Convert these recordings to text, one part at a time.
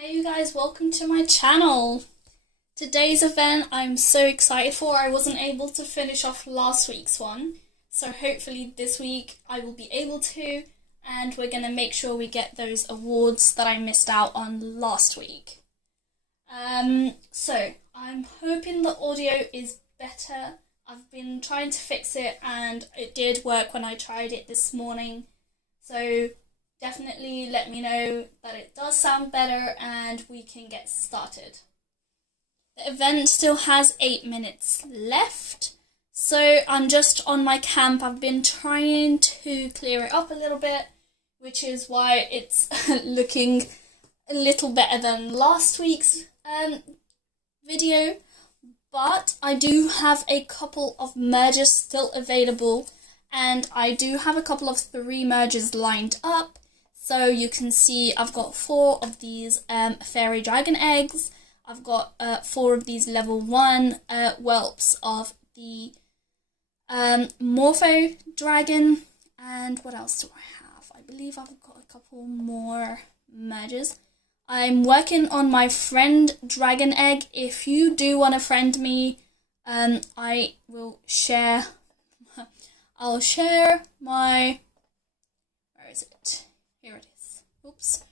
Hey you guys, welcome to my channel. Today's event I'm so excited for. I wasn't able to finish off last week's one, so hopefully this week I will be able to, and we're going to make sure we get those awards that I missed out on last week. So I'm hoping the audio is better. I've been trying to fix it and it did work when I tried it this morning, so definitely let me know that it does sound better and we can get started. The event still has 8 minutes left, so I'm just on my camp. I've been trying to clear it up a little bit, which is why it's looking a little better than last week's video, but I do have a couple of merges still available, and I do have a couple of 3 merges lined up. So you can see I've got 4 of these fairy dragon eggs. I've got 4 of these level 1 whelps of the morpho dragon. And what else do I have? I believe I've got a couple more merges. I'm working on my friend dragon egg. If you do want to friend me, I will share. I'll share my. Where is it? Here it is. Oops.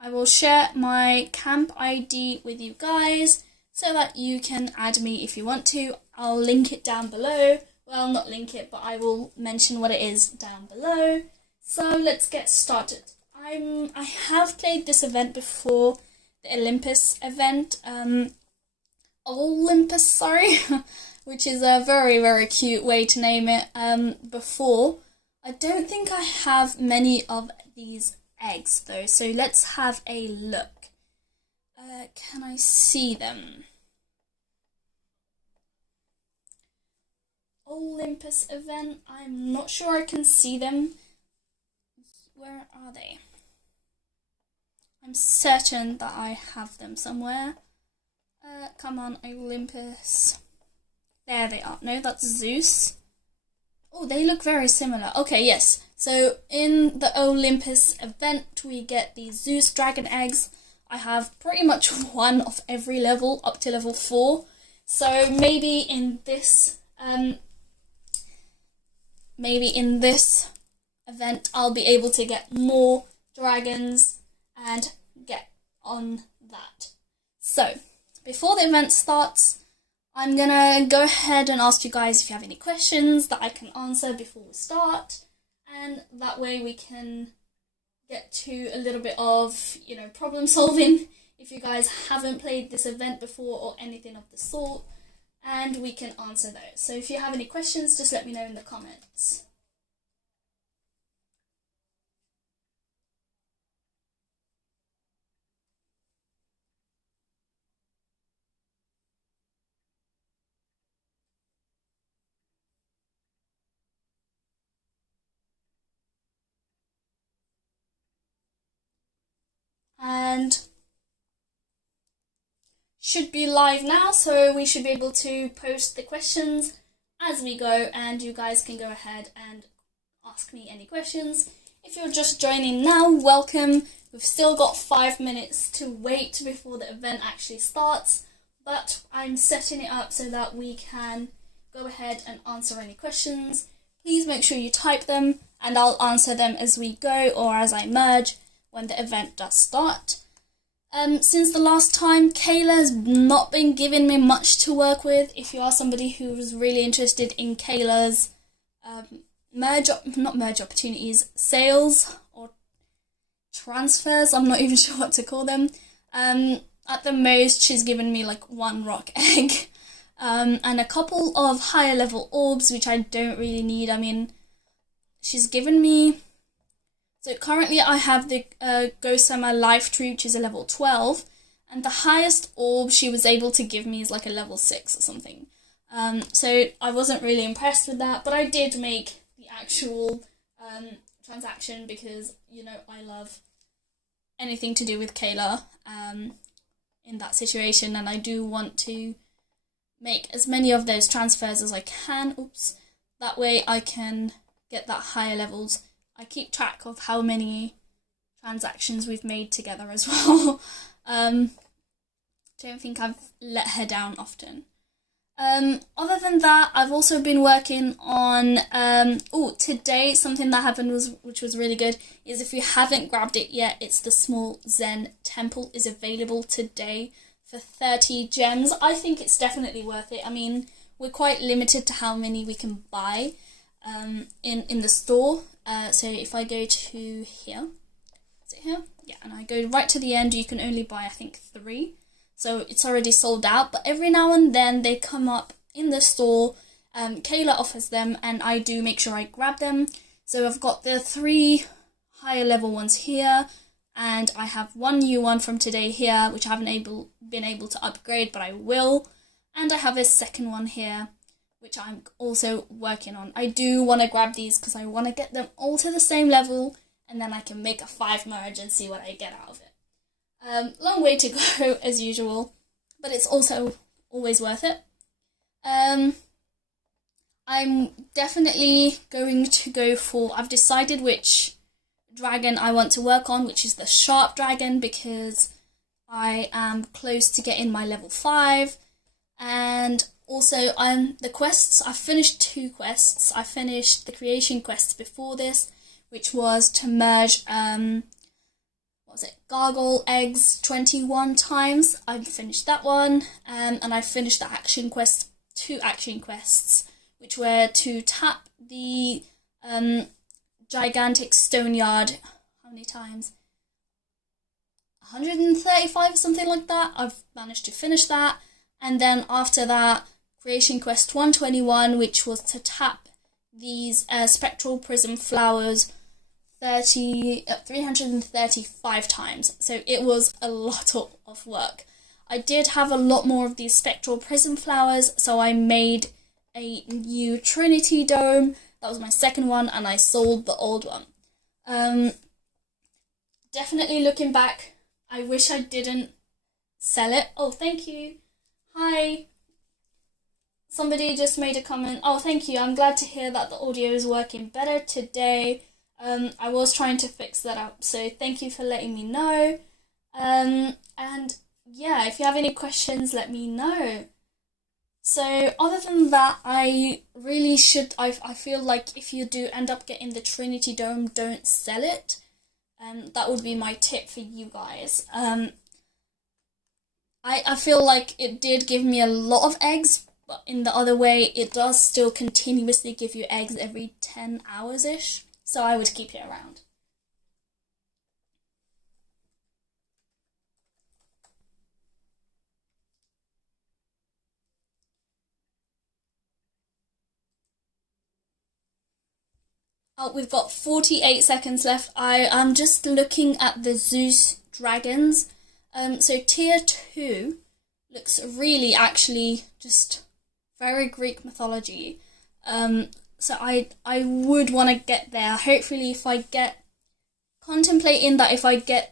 I will share my camp ID with you guys so that you can add me if you want to. I'll link it down below. Well, not link it, but I will mention what it is down below. So let's get started. I have played this event before, the Olympus event. Owlympus, sorry, which is a very, very cute way to name it. Before. I don't think I have many of these eggs though, so let's have a look. Can I see them? Olympus event, I'm not sure I can see them. Where are they? I'm certain that I have them somewhere. Come on, Olympus. There they are. No, that's Zeus. Oh, they look very similar. Okay, yes. So in the Owlympus event, we get the Zeus dragon eggs. I have pretty much 1 of every level up to level 4. So maybe in this event, I'll be able to get more dragons and get on that. So before the event starts, I'm gonna go ahead and ask you guys if you have any questions that I can answer before we start, and that way we can get to a little bit of, problem solving if you guys haven't played this event before or anything of the sort, and we can answer those. So if you have any questions, just let me know in the comments. And should be live now, so we should be able to post the questions as we go, and you guys can go ahead and ask me any questions. If you're just joining now, welcome. We've still got 5 minutes to wait before the event actually starts, but I'm setting it up so that we can go ahead and answer any questions. Please make sure you type them, and I'll answer them as we go or as I merge when the event does start. Since the last time, Kayla has not been giving me much to work with. If you are somebody who's really interested in Kayla's sales or transfers, I'm not even sure what to call them. At the most, she's given me like 1 rock egg and a couple of higher level orbs, which I don't really need. I mean, she's given me. So currently I have the Gossamer Life Tree, which is a level 12, and the highest orb she was able to give me is like a level 6 or something. So I wasn't really impressed with that, but I did make the actual transaction because, I love anything to do with Kayla in that situation, and I do want to make as many of those transfers as I can. Oops. That way I can get that higher levels. I keep track of how many transactions we've made together as well. Don't think I've let her down often. Other than that, I've also been working on, today something that happened which was really good, is if you haven't grabbed it yet, it's the small Zen temple is available today for 30 gems. I think it's definitely worth it. I mean, we're quite limited to how many we can buy in the store. So if I go to here, is it here? Yeah, and I go right to the end, you can only buy, I think, 3. So it's already sold out, but every now and then they come up in the store. Kayla offers them, and I do make sure I grab them. So I've got the 3 higher level ones here, and I have one new one from today here, which I haven't been able to upgrade, but I will. And I have a second one here, which I'm also working on. I do want to grab these because I want to get them all to the same level, and then I can make a 5 merge and see what I get out of it. Long way to go as usual, but it's also always worth it. I'm definitely going to go for, I've decided which dragon I want to work on, which is the sharp dragon, because I am close to getting my level 5. And also the quests, I've finished 2 quests. I finished the creation quests before this, which was to merge gargle eggs 21 times. I finished that one, and I finished the action quest, 2 action quests, which were to tap the gigantic stone yard. How many times? 135 or something like that. I've managed to finish that. And then after that, creation quest 121, which was to tap these spectral prism flowers 335 times. So it was a lot of work. I did have a lot more of these spectral prism flowers, so I made a new Trinity Dome. That was my second one, and I sold the old one. Definitely looking back, I wish I didn't sell it. Oh, thank you. Hi. Somebody just made a comment. Oh, thank you. I'm glad to hear that the audio is working better today. I was trying to fix that up, so thank you for letting me know. And yeah, if you have any questions, let me know. So other than that, I feel like if you do end up getting the Trinity Dome, don't sell it. That would be my tip for you guys. I feel like it did give me a lot of eggs, but in the other way, it does still continuously give you eggs every 10 hours-ish. So I would keep it around. Oh, we've got 48 seconds left. I am just looking at the Zeus dragons. So tier 2 looks really actually just very Greek mythology. So I would want to get there. Hopefully if I get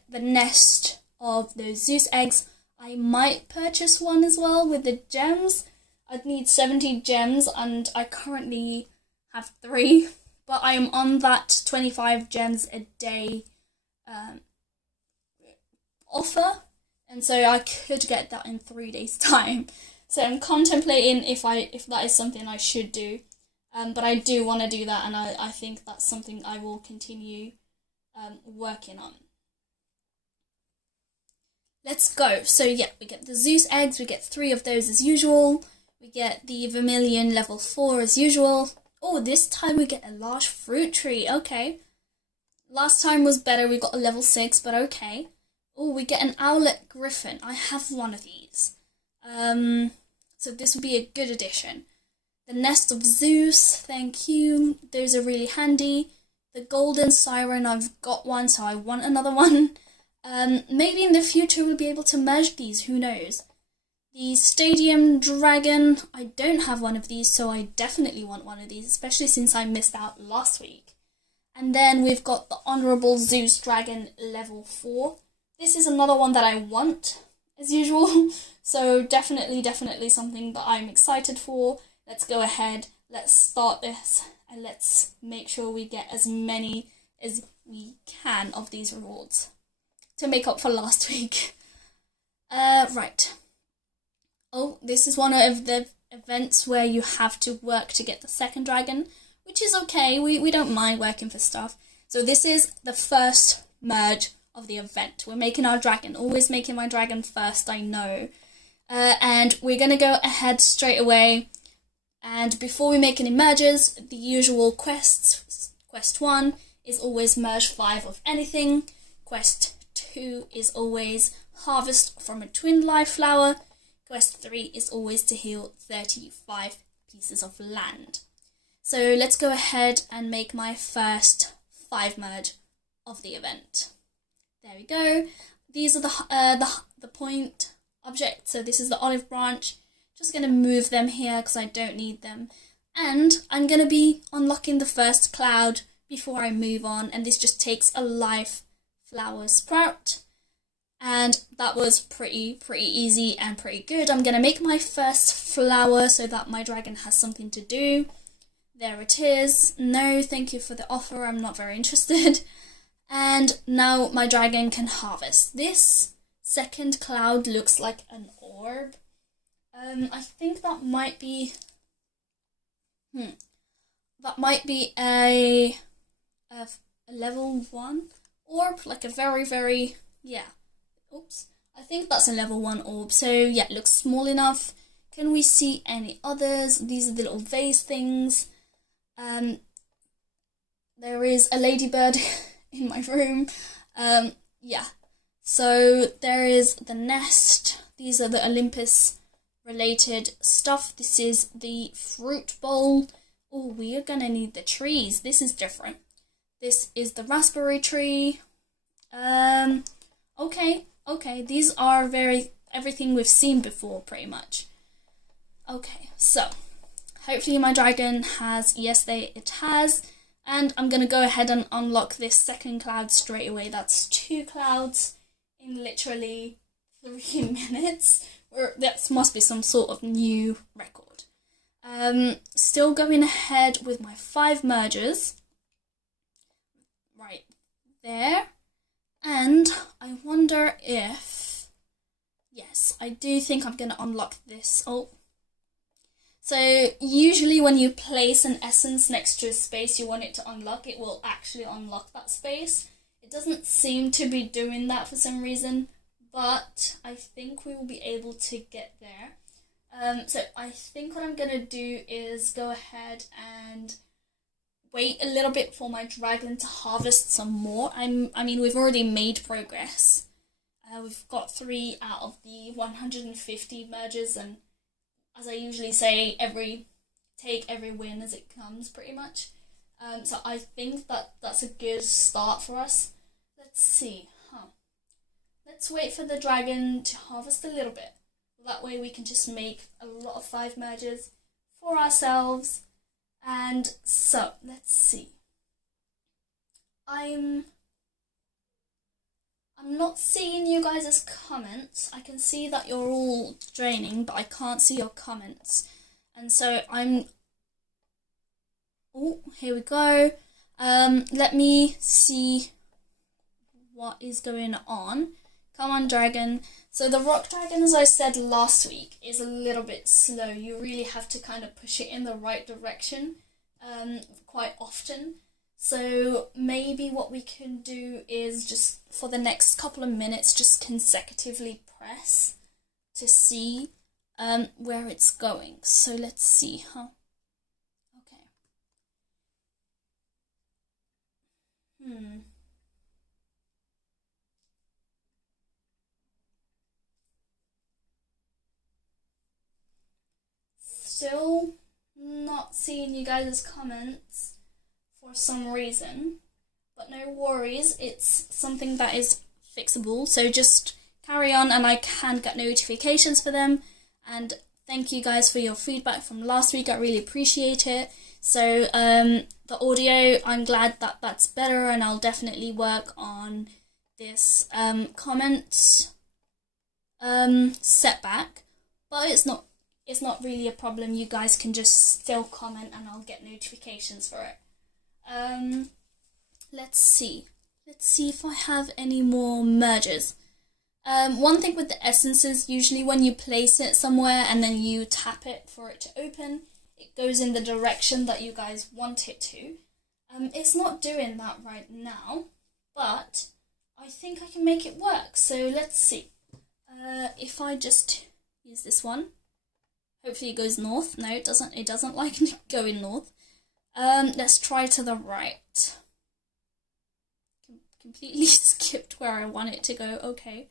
the nest of those Zeus eggs, I might purchase one as well with the gems. I'd need 70 gems, and I currently have 3, but I am on that 25 gems a day offer, and so I could get that in 3 days' time. So I'm contemplating if that is something I should do. But I do want to do that, and I think that's something I will continue working on. Let's go. So yeah, we get the Zeus eggs, we get 3 of those as usual. We get the Vermilion level 4 as usual. Oh, this time we get a large fruit tree. Okay. Last time was better, we got a level 6, but okay. Oh, we get an Owlet Griffin. I have one of these. So this would be a good addition. The Nest of Zeus, thank you. Those are really handy. The Golden Siren, I've got one, so I want another one. Maybe in the future we'll be able to merge these, who knows. The Stadium Dragon, I don't have one of these, so I definitely want one of these, especially since I missed out last week. And then we've got the Honourable Zeus Dragon level 4. This is another one that I want, as usual. So definitely something that I'm excited for. Let's go ahead, let's start this, and let's make sure we get as many as we can of these rewards to make up for last week. Right. Oh, this is one of the events where you have to work to get the second dragon, which is okay. We don't mind working for stuff. So this is the first merge of the event. We're making our dragon. Always making my dragon first, I know. And we're going to go ahead straight away. And before we make any merges, the usual quests. Quest 1 is always merge 5 of anything. Quest 2 is always harvest from a twin life flower. Quest 3 is always to heal 35 pieces of land. So let's go ahead and make my first 5 merge of the event. There we go. These are the point objects. So this is the olive branch. Just going to move them here because I don't need them. And I'm going to be unlocking the first cloud before I move on. And this just takes a life flower sprout. And that was pretty easy and pretty good. I'm going to make my first flower so that my dragon has something to do. There it is. No, thank you for the offer. I'm not very interested. And now my dragon can harvest. This second cloud looks like an orb. I think that might be... That might be a level 1 orb. Like a very... Yeah. Oops. I think that's a level 1 orb. So yeah, it looks small enough. Can we see any others? These are the little vase things. There is a ladybird in my room. Yeah. So there is the nest. These are the Owlympus related stuff. This is the fruit bowl. Oh, we are gonna need the trees. This is different. This is the raspberry tree. Okay, these are everything we've seen before, pretty much. Okay, so hopefully my dragon has, yes, it has, and I'm gonna go ahead and unlock this second cloud straight away. That's 2 clouds in literally 3 minutes. That must be some sort of new record. Still going ahead with my 5 mergers. Right there. And I wonder if... Yes, I do think I'm going to unlock this. Oh. So usually when you place an essence next to a space you want it to unlock, it will actually unlock that space. It doesn't seem to be doing that for some reason, but I think we will be able to get there. So I think what I'm going to do is go ahead and wait a little bit for my dragon to harvest some more. I mean, we've already made progress. We've got 3 out of the 150 merges, and as I usually say, take every win as it comes, pretty much. So I think that's a good start for us. Let's see, Let's wait for the dragon to harvest a little bit. That way we can just make a lot of 5 merges for ourselves. And so, let's see. I'm not seeing you guys' comments. I can see that you're all draining, but I can't see your comments. And so oh, here we go. Let me see what is going on. Come on, dragon. So the rock dragon, as I said last week, is a little bit slow. You really have to kind of push it in the right direction quite often. So maybe what we can do is just for the next couple of minutes just consecutively press to see where it's going. So let's see, Okay. Still not seeing you guys' comments for some reason, but no worries, it's something that is fixable, so just carry on and I can get notifications for them. And thank you guys for your feedback from last week, I really appreciate it. So the audio, I'm glad that that's better, and I'll definitely work on this comment setback, but it's not really a problem. You guys can just still comment and I'll get notifications for it. Let's see if I have any more merges. One thing with the essences, usually when you place it somewhere and then you tap it for it to open, it goes in the direction that you guys want it to. It's not doing that right now, but I think I can make it work. So let's see. If I just use this one, hopefully it goes north. No, it doesn't. It doesn't like going north. Let's try to the right. Completely skipped where I want it to go. Okay.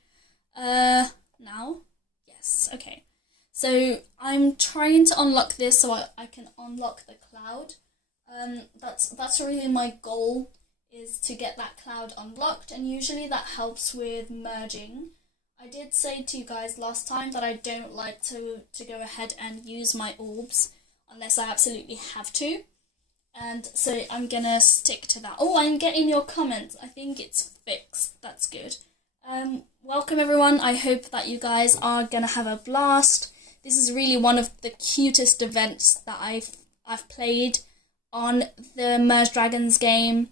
Now, yes. Okay. So I'm trying to unlock this so I can unlock the cloud. That's really my goal, is to get that cloud unlocked, and usually that helps with merging. I did say to you guys last time that I don't like to go ahead and use my orbs unless I absolutely have to. And so I'm gonna stick to that. Oh, I'm getting your comments. I think it's fixed. That's good. Welcome everyone. I hope that you guys are gonna have a blast. This is really one of the cutest events that I've played on the Merge Dragons game.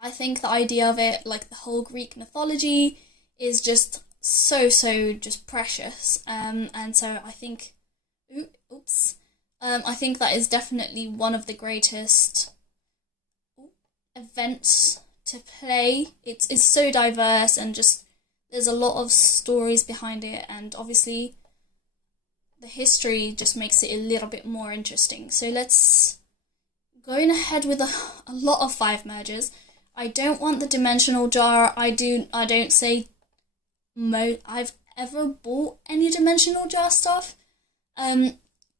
I think the idea of it, like the whole Greek mythology, is just so just precious. And so I think, I think that is definitely one of the greatest events to play. It's so diverse, and just there's a lot of stories behind it, and obviously the history just makes it a little bit more interesting. So let's going ahead with a lot of 5 mergers. I don't want the dimensional jar. I don't say I've ever bought any dimensional jar stuff.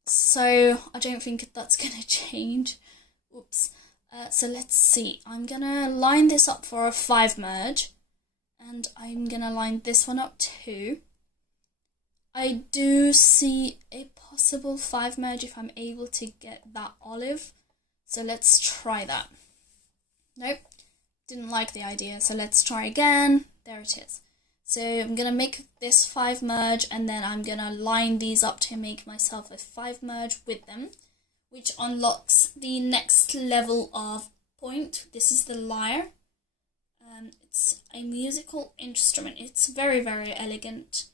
So I don't think that's gonna change. Oops. So let's see. I'm gonna line this up for a 5 merge, and I'm gonna line this one up too. I do see a possible 5 merge if I'm able to get that olive. So let's try that. Nope, didn't like the idea. So let's try again. There it is. So I'm going to make this 5 merge, and then I'm going to line these up to make myself a 5 merge with them, which unlocks the next level of point. This is the lyre. It's a musical instrument. It's very elegant.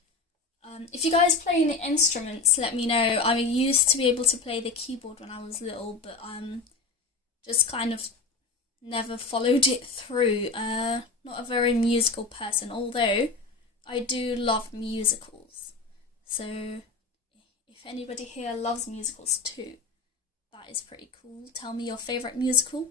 If you guys play any instruments, let me know. I used to be able to play the keyboard when I was little, but just kind of never followed it through. Not a very musical person, although I do love musicals. So if anybody here loves musicals too, that is pretty cool. Tell me your favourite musical.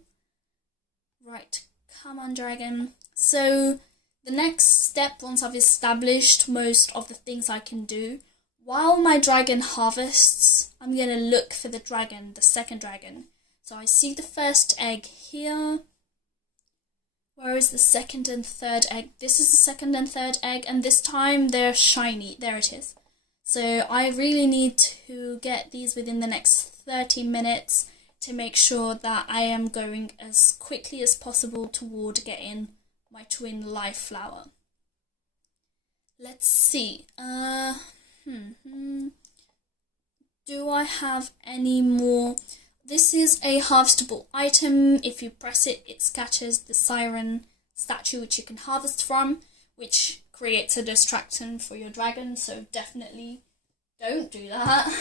Right, come on, dragon. So the next step, once I've established most of the things I can do, while my dragon harvests, I'm going to look for the dragon, the second dragon. So I see the first egg here. Where is the second and third egg? This is the second and third egg, and this time they're shiny. There it is. So I really need to get these within the next 30 minutes to make sure that I am going as quickly as possible toward getting my twin life flower. Let's see. Do I have any more? This is a harvestable item. If you press it, it scatters the siren statue which you can harvest from, which creates a distraction for your dragon, so definitely don't do that.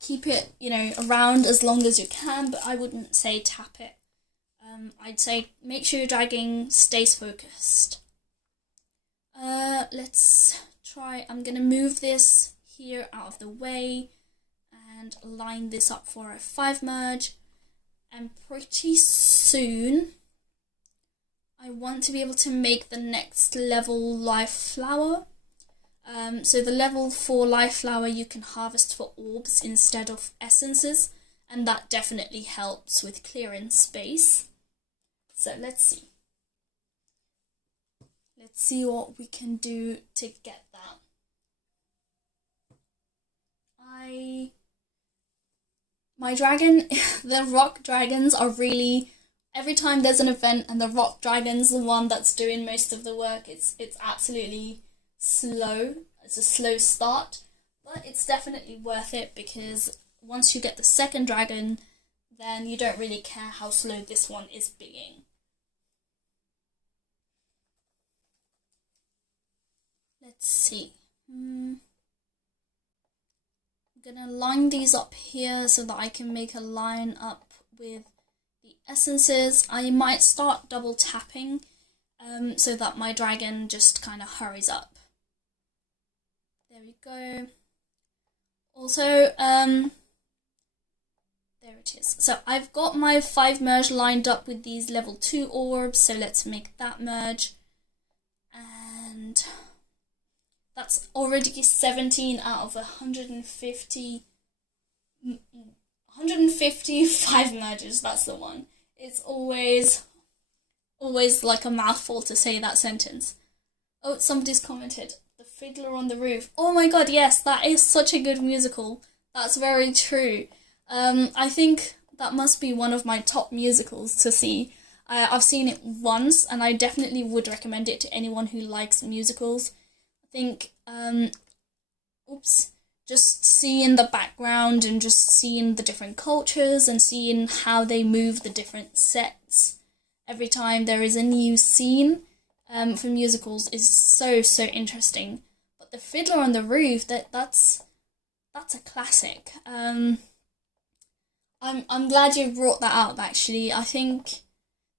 Keep it, around as long as you can, but I wouldn't say tap it. I'd say make sure your dragon stays focused. Let's try. I'm going to move this here out of the way and line this up for a 5 merge, and pretty soon I want to be able to make the next level life flower. So the level 4 life flower you can harvest for orbs instead of essences, and that definitely helps with clearing space. So let's see what we can do to get that. My dragon, the rock dragons are really, every time there's an event and the rock dragon's the one that's doing most of the work, it's absolutely slow. It's a slow start, but it's definitely worth it, because once you get the second dragon, then you don't really care how slow this one is being. let's see. I'm gonna line these up here so that I can make a line up with the essences. I might start double tapping so that my dragon just kind of hurries up. There we go. Also, there it is. So I've got my 5 merge lined up with these level 2 orbs, so let's make that merge. And that's already 17 out of 155 merges, that's the one. It's always like a mouthful to say that sentence. Oh, somebody's commented. The Fiddler on the Roof. Oh my god, yes, that is such a good musical. That's very true. I think that must be one of my top musicals to see. I've seen it once, and I definitely would recommend it to anyone who likes musicals. I think, just seeing the background and just seeing the different cultures and seeing how they move the different sets every time there is a new scene for musicals is so interesting. But The Fiddler on the Roof, that's a classic. I'm glad you brought that up, actually. I think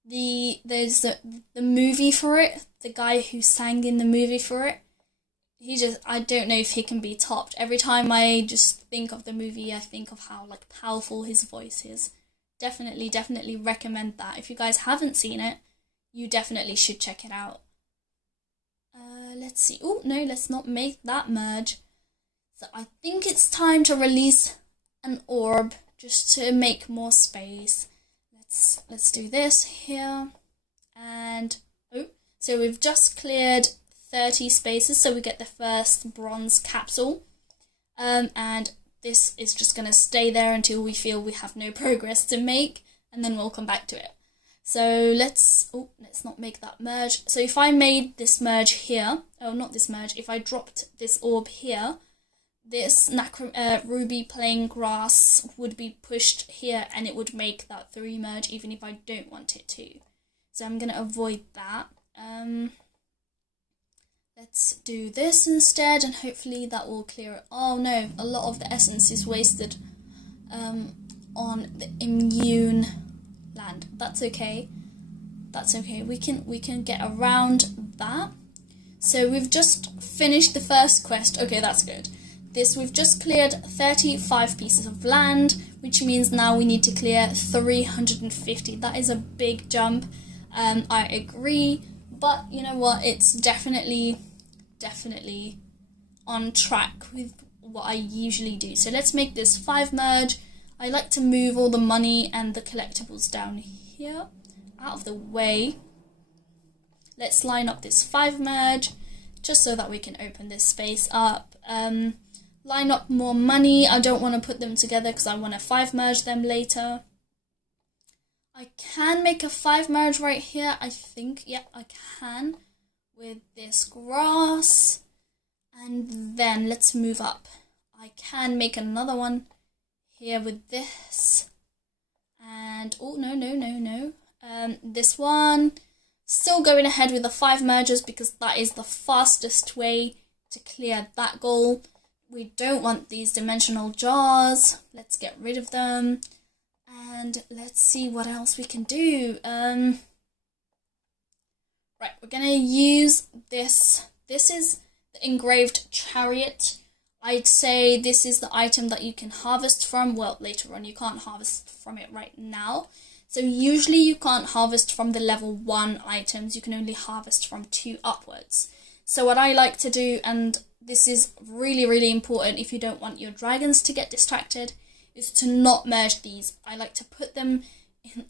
there's the movie for it, the guy who sang in the movie for it, I don't know if he can be topped. Every time I just think of the movie, I think of how like powerful his voice is. Definitely recommend that. If you guys haven't seen it, you definitely should check it out. Let's see. Oh, no, let's not make that merge. So I think it's time to release an orb just to make more space. Let's do this here. And, so we've just cleared 30 spaces, so we get the first bronze capsule. And this is just going to stay there until we feel we have no progress to make, and then we'll come back to it. So let's not make that merge. So if I made this merge here, not this merge, if I dropped this orb here, this ruby plain grass would be pushed here, and it would make that 3 merge even if I don't want it to. So I'm going to avoid that. Let's do this instead, and hopefully that will clear it. Oh no, a lot of the essence is wasted on the immune land. That's okay. That's okay. We can get around that. So we've just finished the first quest. Okay, that's good. We've just cleared 35 pieces of land, which means now we need to clear 350. That is a big jump. I agree, but you know what? It's definitely on track with what I usually do. So let's make this 5 merge. I like to move all the money and the collectibles down here out of the way. Let's line up this 5 merge just so that we can open this space up. Line up more money. I don't want to put them together because I want to 5 merge them later. I can make a 5 merge right here, I think. Yeah, I can. With this grass. And then let's move up. I can make another one here with this. And, oh, no. This one. Still going ahead with the 5 merges because that is the fastest way to clear that goal. We don't want these dimensional jars. Let's get rid of them. And let's see what else we can do. Right, we're going to use this. This is the engraved chariot. I'd say this is the item that you can harvest from. Well, later on, you can't harvest from it right now. So usually you can't harvest from the level 1 items. You can only harvest from 2 upwards. So what I like to do, and this is really important if you don't want your dragons to get distracted, is to not merge these. I like to put them in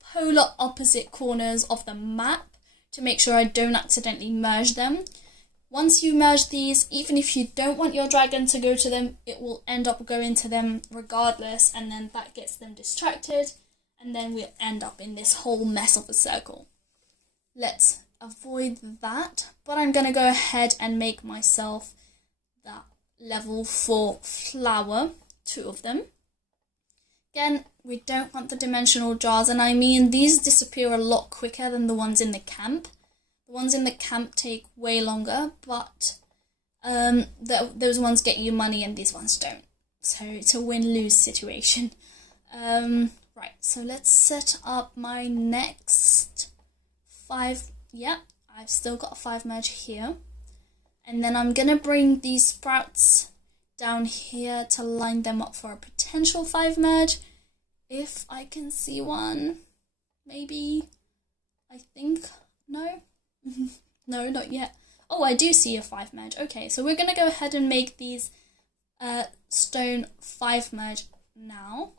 polar opposite corners of the map to make sure I don't accidentally merge them. Once you merge these, even if you don't want your dragon to go to them, it will end up going to them regardless, and then that gets them distracted, and then we'll end up in this whole mess of a circle. Let's avoid that, but I'm going to go ahead and make myself that level 4 flower, 2 of them. Again, we don't want the dimensional jars, and I mean these disappear a lot quicker than the ones in the camp. The ones in the camp take way longer, but those ones get you money and these ones don't. So it's a win-lose situation. Right, so let's set up my next 5. Yeah, I've still got a 5 merge here. And then I'm gonna bring these sprouts down here to line them up for a potential 5 merge. If I can see one, maybe, I think, no? No, not yet. Oh, I do see a 5 merge. Okay, so we're gonna go ahead and make these stone 5 merge now.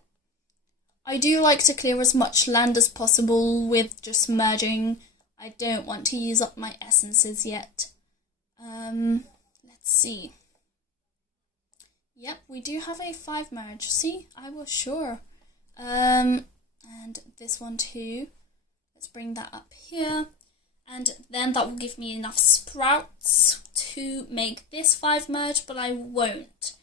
I do like to clear as much land as possible with just merging. I don't want to use up my essences yet. Let's see. Yep, we do have a 5 merge. See, I was sure. And this one too. Let's bring that up here. And then that will give me enough sprouts to make this 5 merge, but I won't.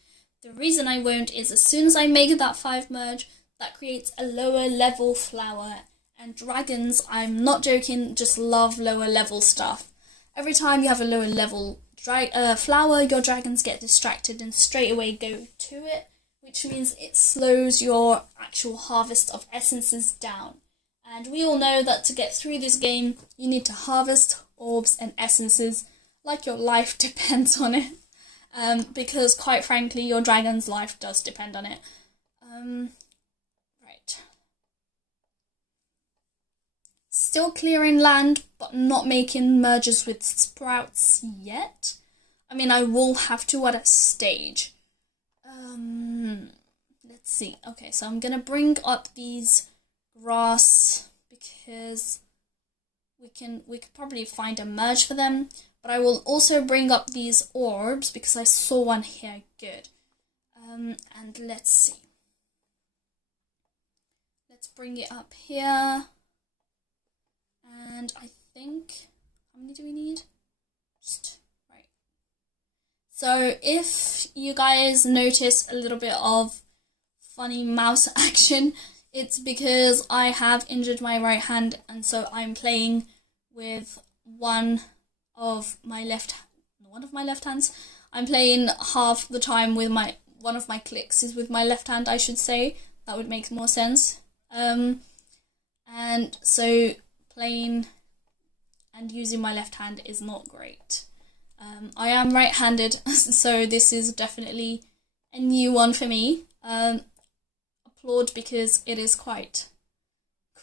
The reason I won't is as soon as I make that 5 merge, that creates a lower level flower. And dragons, I'm not joking, just love lower level stuff. Every time you have a lower level flower, your dragons get distracted and straight away go to it, which means it slows your actual harvest of essences down. And we all know that to get through this game, you need to harvest orbs and essences like your life depends on it. Because quite frankly, your dragon's life does depend on it. Right. Still clearing land, but not making merges with sprouts yet. I mean, I will have to at a stage. Let's see. Okay, so I'm gonna bring up these grass because we could probably find a merge for them. But I will also bring up these orbs because I saw one here. Good. And let's see. Let's bring it up here. And I think, how many do we need? Just right. So if you guys notice a little bit of funny mouse action, it's because I have injured my right hand, and so I'm playing with one of my left hands. I'm playing half the time with one of my clicks is with my left hand, I should say. That would make more sense. And so playing and using my left hand is not great. I am right-handed, so this is definitely a new one for me. Applaud because it is quite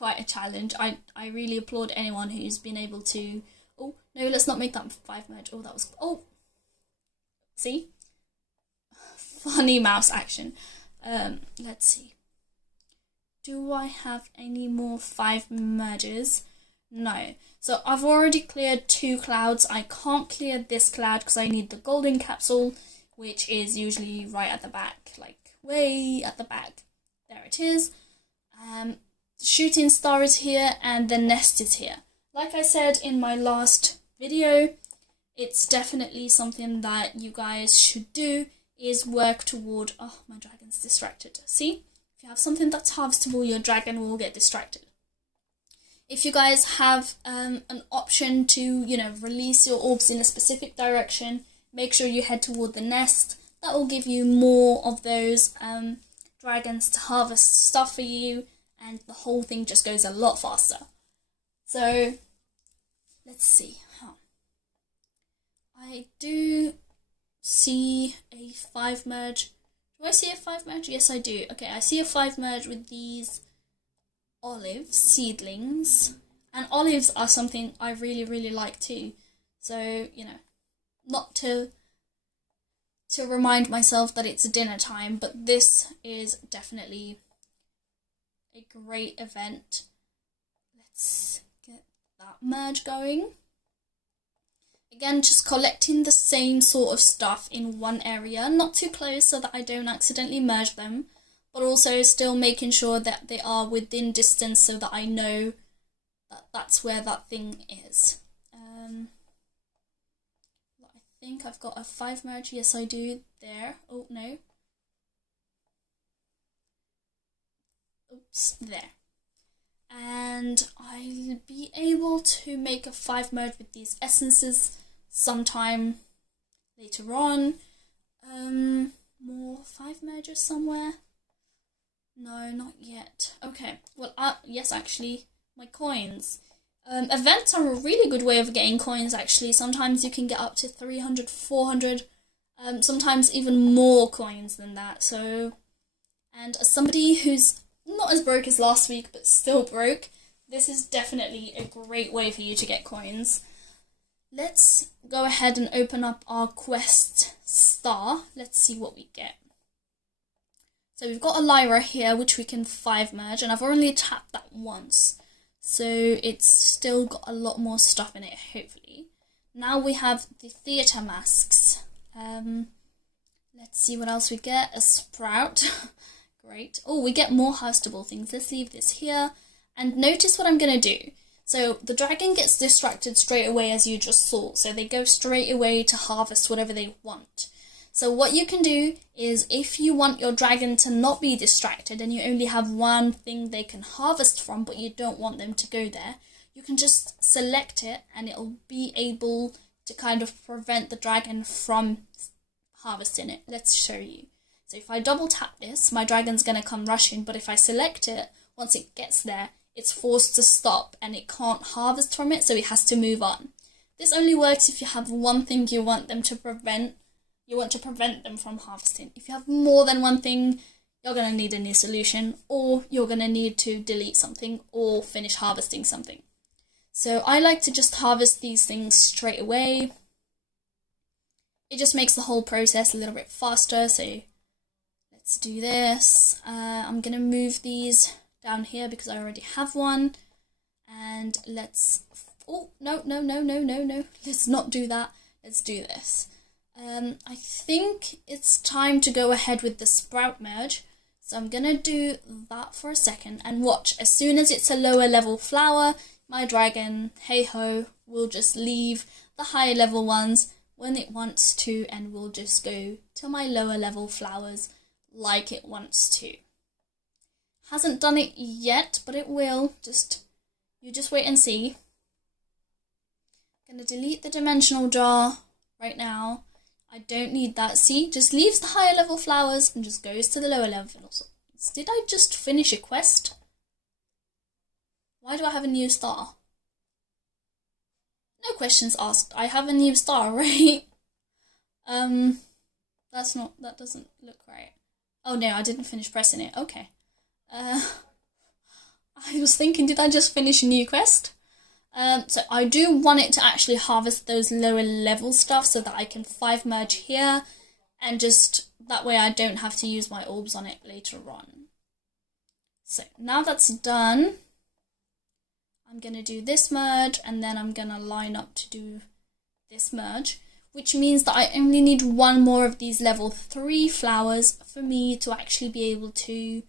a challenge. I really applaud anyone who's been able to. Oh no, let's not make that 5 merge. Oh, that was see, funny mouse action. Let's see. Do I have any more 5 merges? No. So I've already cleared 2 clouds. I can't clear this cloud because I need the golden capsule, which is usually right at the back, like way at the back. There it is. The shooting star is here and the nest is here. Like I said in my last video, it's definitely something that you guys should do, is work toward. Oh, my dragon's distracted. See? If you have something that's harvestable, your dragon will get distracted. If you guys have an option to, release your orbs in a specific direction, make sure you head toward the nest. That will give you more of those dragons to harvest stuff for you, and the whole thing just goes a lot faster. So, let's see. I do see a 5 merge. Do I see a 5 merge? Yes, I do. Okay, I see a 5 merge with these olive seedlings. And olives are something I really, really like too. So, not to remind myself that it's dinner time, but this is definitely a great event. Let's get that merge going. Again, just collecting the same sort of stuff in one area, not too close so that I don't accidentally merge them, but also still making sure that they are within distance so that I know that that's where that thing is. I think I've got a 5 merge. Yes, I do. There. Oh, no. Oops, there. And I'll be able to make a 5 merge with these essences sometime later on. More 5 mergers somewhere? No, not yet. Okay, well, yes, actually, my coins. Events are a really good way of getting coins, actually. Sometimes you can get up to 300, 400, sometimes even more coins than that. So, and as somebody who's not as broke as last week, but still broke, this is definitely a great way for you to get coins. Let's go ahead and open up our quest star. Let's see what we get. So we've got a Lyra here, which we can 5 merge, and I've only tapped that once. So it's still got a lot more stuff in it, hopefully. Now we have the theatre masks. Let's see what else we get. A sprout. Great. Oh, we get more harvestable things. Let's leave this here. And notice what I'm going to do. So the dragon gets distracted straight away, as you just saw. So they go straight away to harvest whatever they want. So what you can do is, if you want your dragon to not be distracted and you only have one thing they can harvest from, but you don't want them to go there, you can just select it and it'll be able to kind of prevent the dragon from harvesting it. Let's show you. So if I double tap this, my dragon's going to come rushing, but if I select it, once it gets there, it's forced to stop and it can't harvest from it, so it has to move on. This only works if you have one thing you want to prevent them from harvesting. If you have more than one thing, you're going to need a new solution, or you're going to need to delete something or finish harvesting something. So I like to just harvest these things straight away. It just makes the whole process a little bit faster, so let's do this. I'm going to move these down here because I already have one. And let's... Oh, no. Let's not do that. Let's do this. I think it's time to go ahead with the sprout merge. So I'm going to do that for a second. And watch, as soon as it's a lower level flower, my dragon, hey ho, will just leave the higher level ones when it wants to, and will just go to my lower level flowers like it wants to. Hasn't done it yet, but it will. You just wait and see. I'm going to delete the dimensional jar right now. I don't need that. See, just leaves the higher level flowers and just goes to the lower levels. Did I just finish a quest? Why do I have a new star? No questions asked. I have a new star, right? That doesn't look right. Oh no, I didn't finish pressing it. Okay. I was thinking, did I just finish a new quest? So I do want it to actually harvest those lower level stuff so that I can 5 merge here, and just that way I don't have to use my orbs on it later on. So now that's done, I'm going to do this merge, and then I'm going to line up to do this merge, which means that I only need one more of these level 3 flowers for me to actually be able to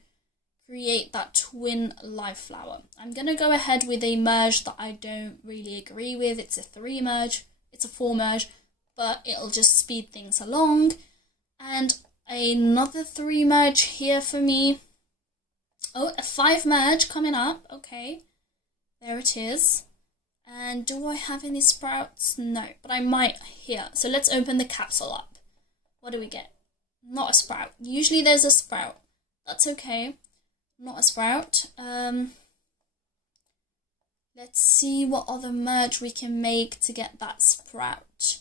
create that twin life flower. I'm going to go ahead with a merge that I don't really agree with. It's a 4 merge, but it'll just speed things along. And another 3 merge here for me. Oh, a 5 merge coming up. Okay, there it is. And do I have any sprouts? No, but I might here. So let's open the capsule up. What do we get? Not a sprout. Usually there's a sprout. That's okay. Not a sprout. Let's see what other merge we can make to get that sprout.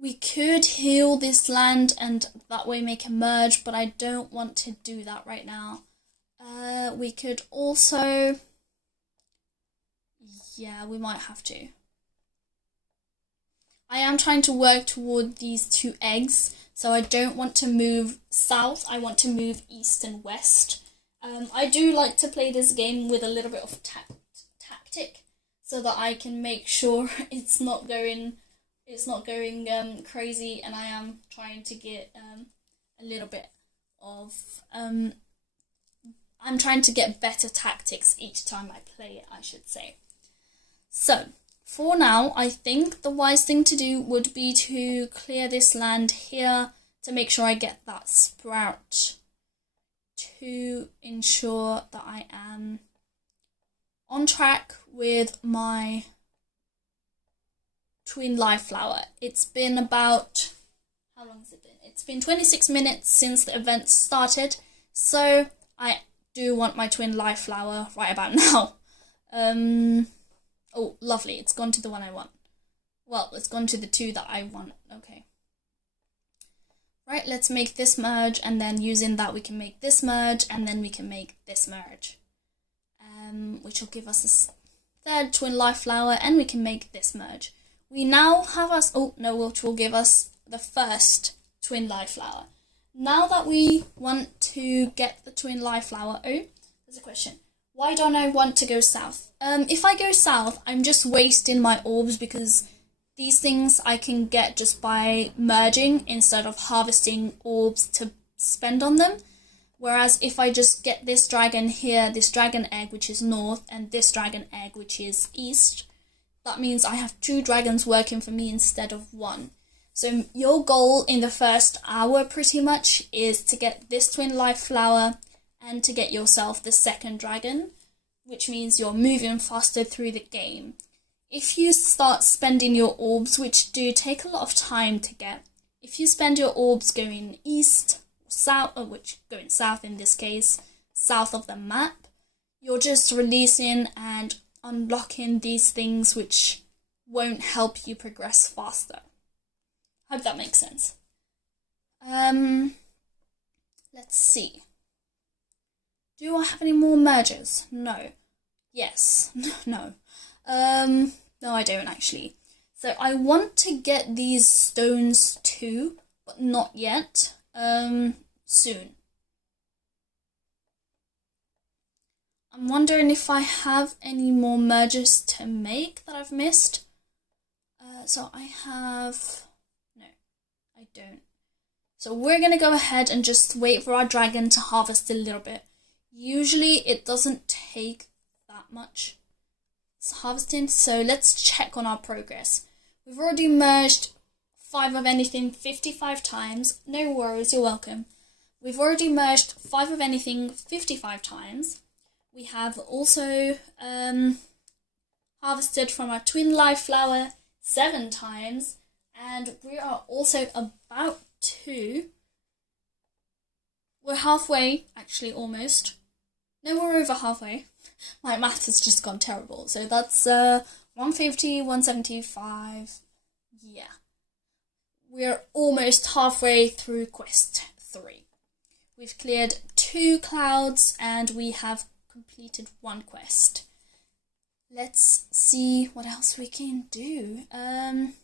We could heal this land and that way make a merge, but I don't want to do that right now. We could also... Yeah, we might have to. I am trying to work toward these 2 eggs, so I don't want to move south, I want to move east and west. I do like to play this game with a little bit of tactic, so that I can make sure it's not going crazy, and I am trying to get a little bit of I'm trying to get better tactics each time I play it, I should say. So for now, I think the wise thing to do would be to clear this land here to make sure I get that sprout, to ensure that I am on track with my twin life flower. It's been about, how long has it been? It's been 26 minutes since the event started, so I do want my twin life flower right about now. Oh, lovely, it's gone to the one I want. Well, it's gone to the two that I want. Okay. Right, let's make this merge, and then using that we can make this merge, and then we can make this merge. Which will give us a third twin life flower, and we can make this merge. We now have us, which will give us the first twin life flower. Now that we want to get the twin life flower, there's a question. Why don't I want to go south? If I go south, I'm just wasting my orbs, because these things I can get just by merging instead of harvesting orbs to spend on them. Whereas if I just get this dragon here, this dragon egg which is north, and this dragon egg which is east, that means I have 2 dragons working for me instead of 1. So your goal in the first hour pretty much is to get this twin life flower and to get yourself the second dragon, which means you're moving faster through the game. If you start spending your orbs, which do take a lot of time to get, if you spend your orbs going east, south, or which going south in this case, south of the map, you're just releasing and unlocking these things which won't help you progress faster. Hope that makes sense. Let's see. Do I have any more mergers? No. Yes. No. No, I don't actually. So I want to get these stones too, but not yet. Soon. I'm wondering if I have any more mergers to make that I've missed. So I have... No, I don't. So we're going to go ahead and just wait for our dragon to harvest a little bit. Usually it doesn't take that much. It's harvesting, so let's check on our progress. We've already merged 5 of anything 55 times. No worries, you're welcome. We've already merged 5 of anything 55 times. We have also harvested from our twin life flower 7 times, and we are also about to... We're halfway, actually, almost. No, we're over halfway. My math has just gone terrible. So that's 150, 175. Yeah. We're almost halfway through quest 3. We've cleared 2 clouds and we have completed 1 quest. Let's see what else we can do. I'm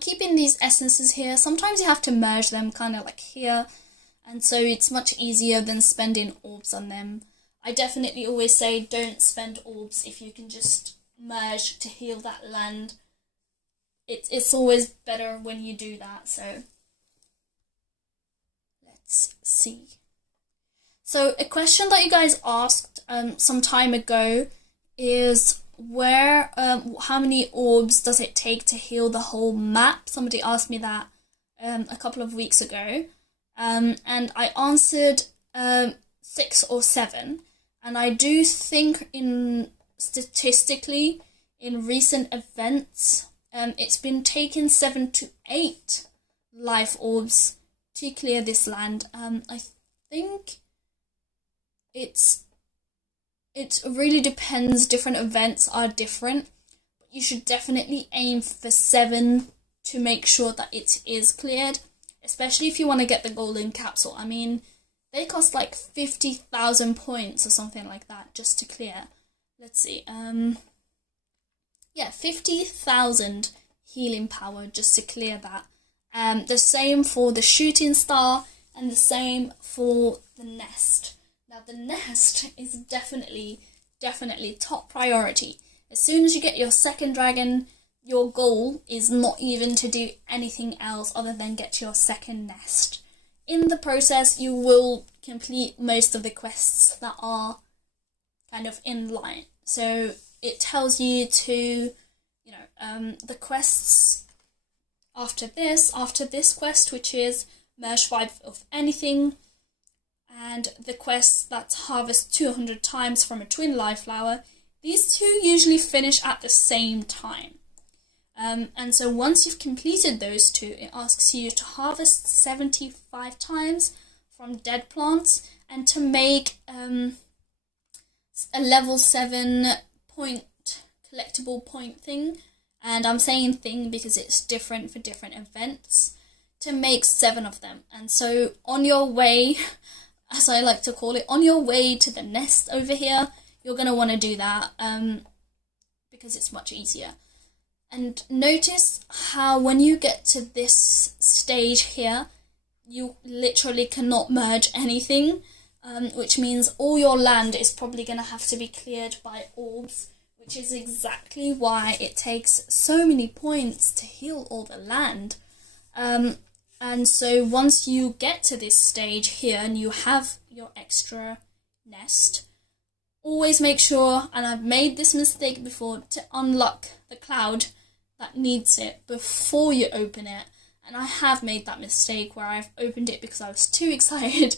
keeping these essences here. Sometimes you have to merge them kind of like here, and so it's much easier than spending orbs on them. I definitely always say don't spend orbs if you can just merge to heal that land. It's always better when you do that, so let's see. So a question that you guys asked some time ago is how many orbs does it take to heal the whole map? Somebody asked me that a couple of weeks ago, and I answered 6 or 7. And I do think statistically in recent events, it's been taking 7 to 8 life orbs to clear this land. I think it really depends. Different events are different. But you should definitely aim for 7 to make sure that it is cleared, especially if you want to get the golden capsule. I mean, they cost like 50,000 points or something like that just to clear. Let's see. Yeah, 50,000 healing power just to clear that. The same for the shooting star and the same for the nest. Now the nest is definitely top priority. As soon as you get your second dragon, your goal is not even to do anything else other than get your second nest. In the process, you will complete most of the quests that are kind of in line. So it tells you to, the quests after this quest, which is merge 5 of anything, and the quest that's harvest 200 times from a twin life flower, these two usually finish at the same time. And so once you've completed those two, it asks you to harvest 75 times from dead plants and to make a level 7 point collectible point thing. And I'm saying thing because it's different for different events, to make 7 of them. And so on your way, as I like to call it, on your way to the nest over here, you're going to want to do that because it's much easier. And notice how when you get to this stage here, you literally cannot merge anything, which means all your land is probably going to have to be cleared by orbs, which is exactly why it takes so many points to heal all the land. And so once you get to this stage here and you have your extra nest, always make sure, and I've made this mistake before, to unlock the cloud that needs it before you open it. And I have made that mistake where I've opened it because I was too excited,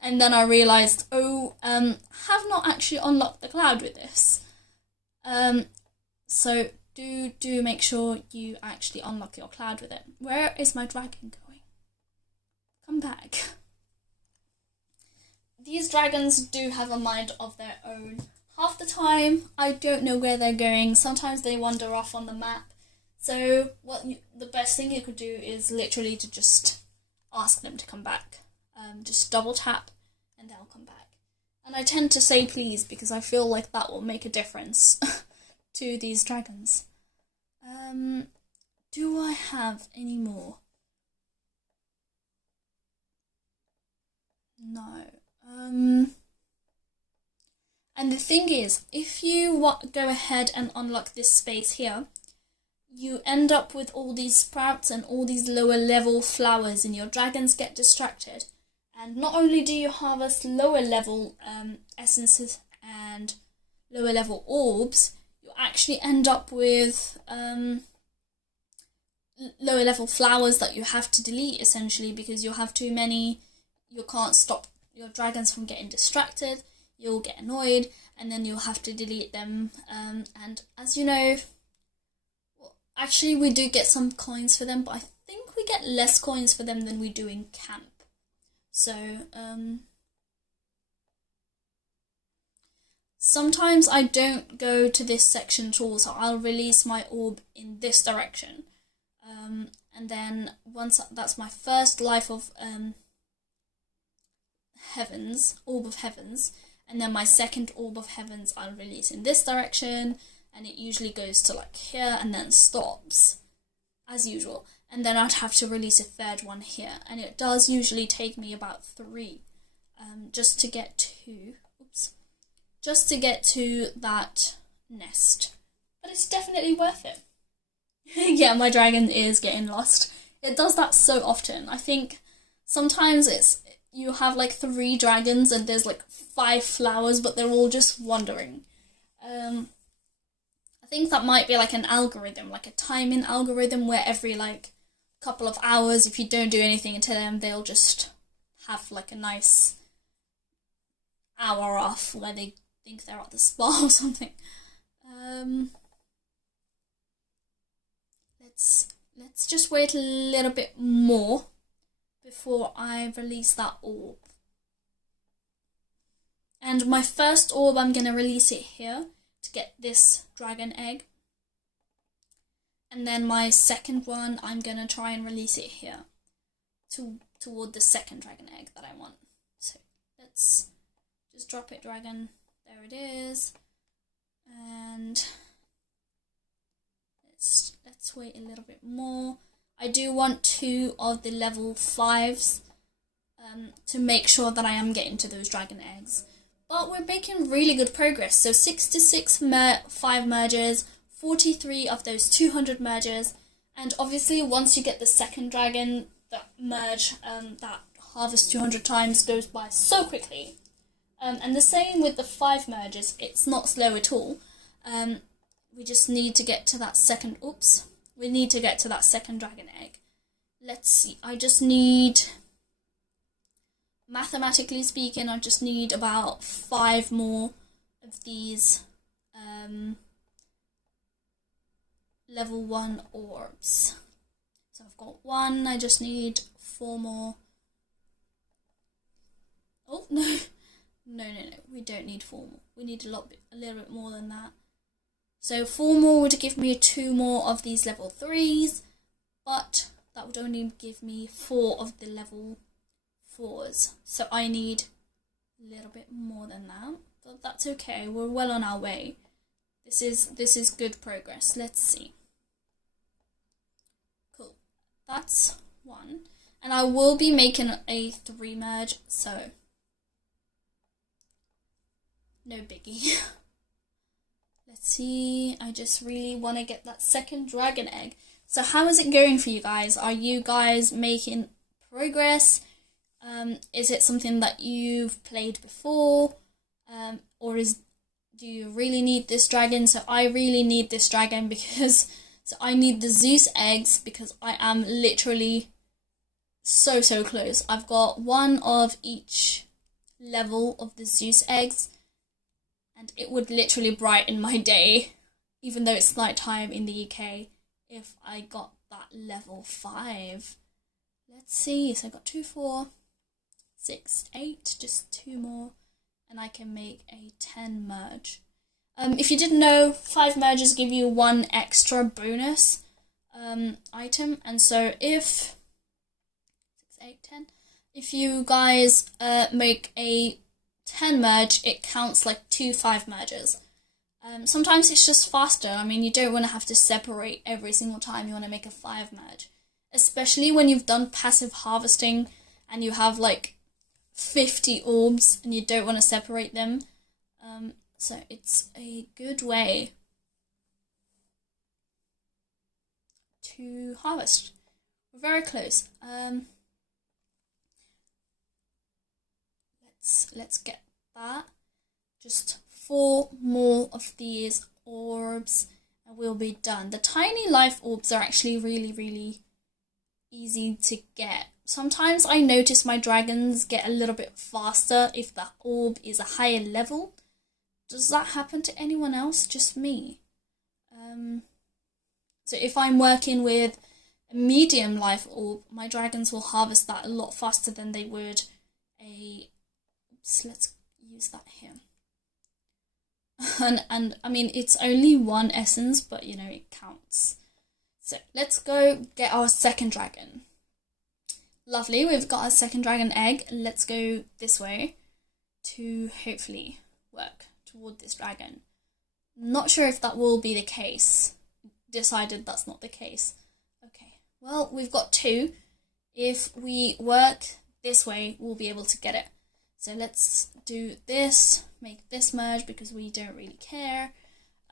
and then I realised, have not actually unlocked the cloud with this. So do make sure you actually unlock your cloud with it. Where is my dragon going? Come back. These dragons do have a mind of their own. Half the time, I don't know where they're going. Sometimes they wander off on the map. So the best thing you could do is literally to just ask them to come back. Just double tap and they'll come back. And I tend to say please because I feel like that will make a difference to these dragons. Do I have any more? No. And the thing is, if you go ahead and unlock this space here, you end up with all these sprouts and all these lower level flowers, and your dragons get distracted. And not only do you harvest lower level essences and lower level orbs, you actually end up with lower level flowers that you have to delete, essentially, because you'll have too many. You can't stop your dragons from getting distracted. You'll get annoyed, and then you'll have to delete them. And as you know, actually we do get some coins for them, but I think we get less coins for them than we do in camp. So sometimes I don't go to this section at all, so I'll release my orb in this direction. And then once that's my first life of heavens, orb of heavens, and then my second orb of heavens I'll release in this direction, and it usually goes to like here and then stops as usual, and then I'd have to release a third one here, and it does usually take me about 3 just to get to that nest, but it's definitely worth it. Yeah, my dragon is getting lost. It does that so often. I think sometimes you have like 3 dragons and there's like 5 flowers, but they're all just wandering. I think that might be like an algorithm, like a timing algorithm, where every like couple of hours, if you don't do anything to them, they'll just have like a nice hour off where they think they're at the spa or something. Let's just wait a little bit more before I release that orb. And my first orb, I'm going to release it here to get this dragon egg. And then my second one, I'm going to try and release it here toward the second dragon egg that I want. So let's just drop it, dragon. There it is. And let's wait a little bit more. I do want 2 of the level 5s to make sure that I am getting to those dragon eggs. But we're making really good progress. So 66 5 mergers, 43 of those 200 mergers, and obviously once you get the second dragon, that merge, that harvest 200 times goes by so quickly. And the same with the 5 mergers, it's not slow at all. We just need to get to that second, we need to get to that second dragon egg. Let's see, I just need, mathematically speaking, I just need about 5 more of these level 1 orbs. So I've got 1, I just need 4 more. Oh, no. No, we don't need 4 more. We need a little bit more than that. So 4 more would give me 2 more of these level 3s, but that would only give me 4 of the level 4s. So I need a little bit more than that, but that's okay. We're well on our way. This is good progress. Let's see. Cool. That's 1. And I will be making a 3 merge, so no biggie. Let's see. I just really want to get that second dragon egg. So how is it going for you guys? Are you guys making progress? Is it something that you've played before? Or do you really need this dragon? So I really need this dragon because I need the Zeus eggs because I am literally so close. I've got 1 of each level of the Zeus eggs, and it would literally brighten my day, even though it's nighttime in the UK, if I got that level 5. Let's see. So I got 2, 4, 6, 8, just 2 more, and I can make a 10 merge. If you didn't know, 5 merges give you 1 extra bonus item, and so if 6, 8, 10, if you guys make a 10 merge, it counts like 2 5 merges. Sometimes it's just faster. I mean, you don't want to have to separate every single time you want to make a 5 merge, especially when you've done passive harvesting and you have like 50 orbs and you don't want to separate them. So it's a good way to harvest. We're very close. Let's get that. Just 4 more of these orbs and we'll be done. The tiny life orbs are actually really easy to get. Sometimes I notice my dragons get a little bit faster if the orb is a higher level. Does that happen to anyone else? Just me? So if I'm working with a medium life orb, my dragons will harvest that a lot faster than they would a... So let's use that here. And I mean, it's only 1 essence, but you know, it counts. So let's go get our second dragon. Lovely, we've got our second dragon egg. Let's go this way to hopefully work toward this dragon. Not sure if that will be the case. Decided that's not the case. Okay, well, we've got 2. If we work this way, we'll be able to get it. So let's do this, make this merge because we don't really care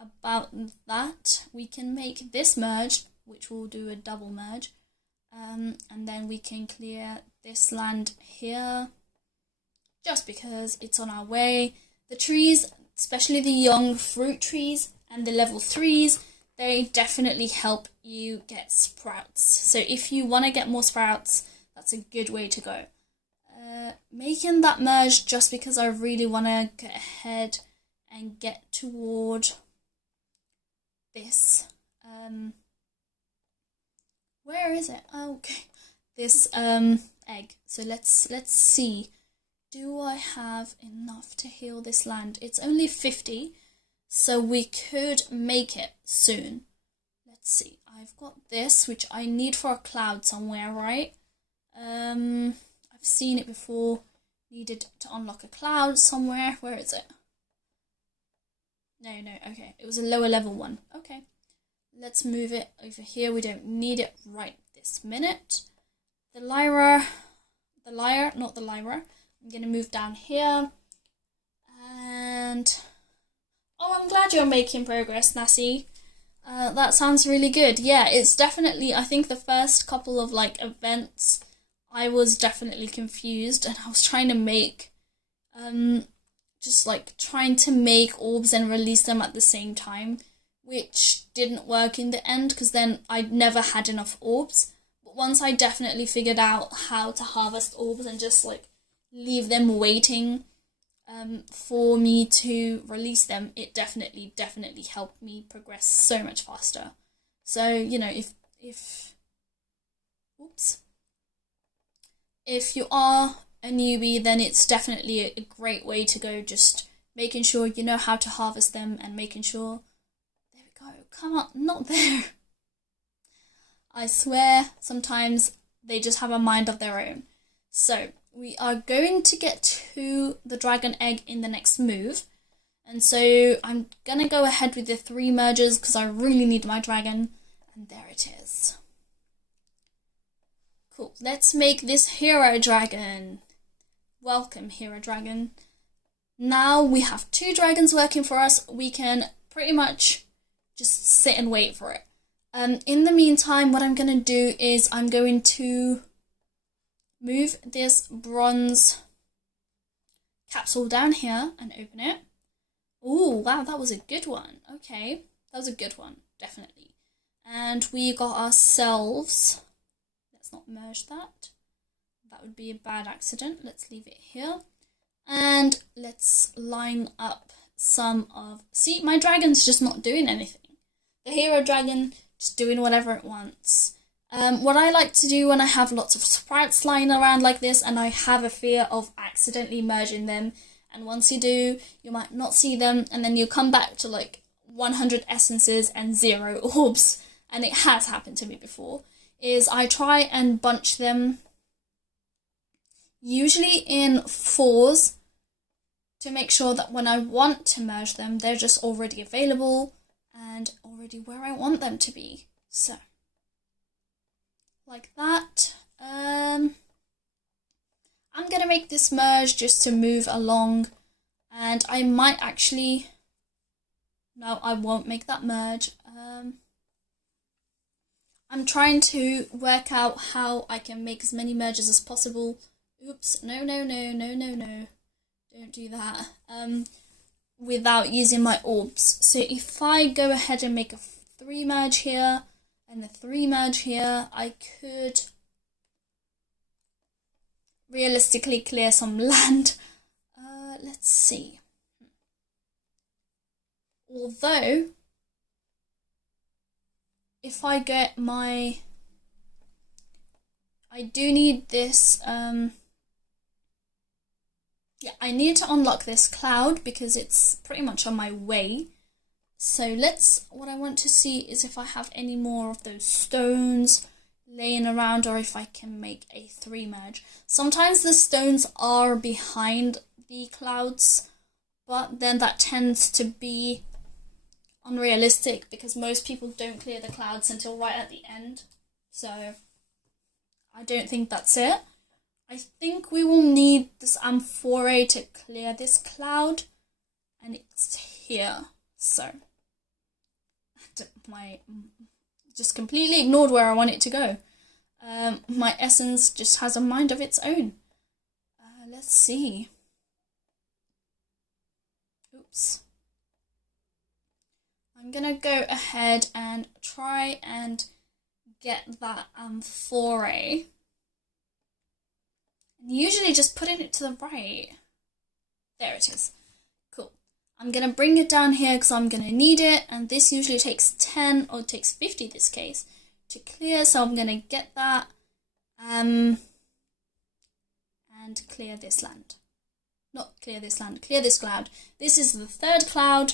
about that. We can make this merge, which will do a double merge. And then we can clear this land here, just because it's on our way. The trees, especially the young fruit trees and the level 3s, they definitely help you get sprouts. So if you want to get more sprouts, that's a good way to go. Making that merge just because I really want to get ahead and get toward this. Where is it? Oh, okay, this egg. So let's see. Do I have enough to heal this land? It's only 50, so we could make it soon. Let's see. I've got this, which I need for a cloud somewhere, right? I've seen it before. Needed to unlock a cloud somewhere. Where is it? No, okay. It was a lower level one. Okay. Let's move it over here. We don't need it right this minute. The lyre, not the lyre. I'm going to move down here. And... oh, I'm glad you're making progress, Nassie. That sounds really good. Yeah, it's definitely, I think the first couple of like events, I was definitely confused and I was trying to make, just like trying to make orbs and release them at the same time, which didn't work in the end because then I never had enough orbs. But once I definitely figured out how to harvest orbs and just like leave them waiting for me to release them, it definitely helped me progress so much faster. So, you know, if you are a newbie, then it's definitely a great way to go, just making sure you know how to harvest them and making sure, there we go, come on, not there. I swear, sometimes they just have a mind of their own. So, we are going to get to the dragon egg in the next move. And so, I'm going to go ahead with the 3 merges because I really need my dragon. And there it is. Cool, let's make this hero dragon. Welcome, hero dragon. Now we have 2 dragons working for us. We can pretty much just sit and wait for it. In the meantime, what I'm going to do is I'm going to move this bronze capsule down here and open it. Oh, wow, that was a good one. Okay, that was a good one, definitely. And we got ourselves, let's not merge that. That would be a bad accident. Let's leave it here. And let's line up some of, see, my dragon's just not doing anything. The hero dragon just doing whatever it wants. What I like to do when I have lots of sprites lying around like this and I have a fear of accidentally merging them, and once you do, you might not see them, and then you come back to like 100 essences and 0 orbs, and it has happened to me before, is I try and bunch them, usually in 4s, to make sure that when I want to merge them, they're just already available and already where I want them to be. So, like that. I'm going to make this merge just to move along, and I might actually, no, I won't make that merge. I'm trying to work out how I can make as many merges as possible. Oops, no, don't do that. Without using my orbs. So if I go ahead and make a 3 merge here and a 3 merge here, I could realistically clear some land. Let's see. Although, if I get my, I do need this, yeah, I need to unlock this cloud because it's pretty much on my way. So what I want to see is if I have any more of those stones laying around, or if I can make a 3 merge. Sometimes the stones are behind the clouds, but then that tends to be unrealistic because most people don't clear the clouds until right at the end. So I don't think that's it. I think we will need this amphora to clear this cloud, and it's here. So my just completely ignored where I want it to go. My essence just has a mind of its own. Let's see. Oops. I'm gonna go ahead and try and get that amphora. Usually just putting it to the right. There it is. Cool. I'm going to bring it down here because I'm going to need it. And this usually takes 10, or it takes 50 in this case, to clear. So I'm going to get that. And clear this land. Not clear this land, clear this cloud. This is the 3rd cloud.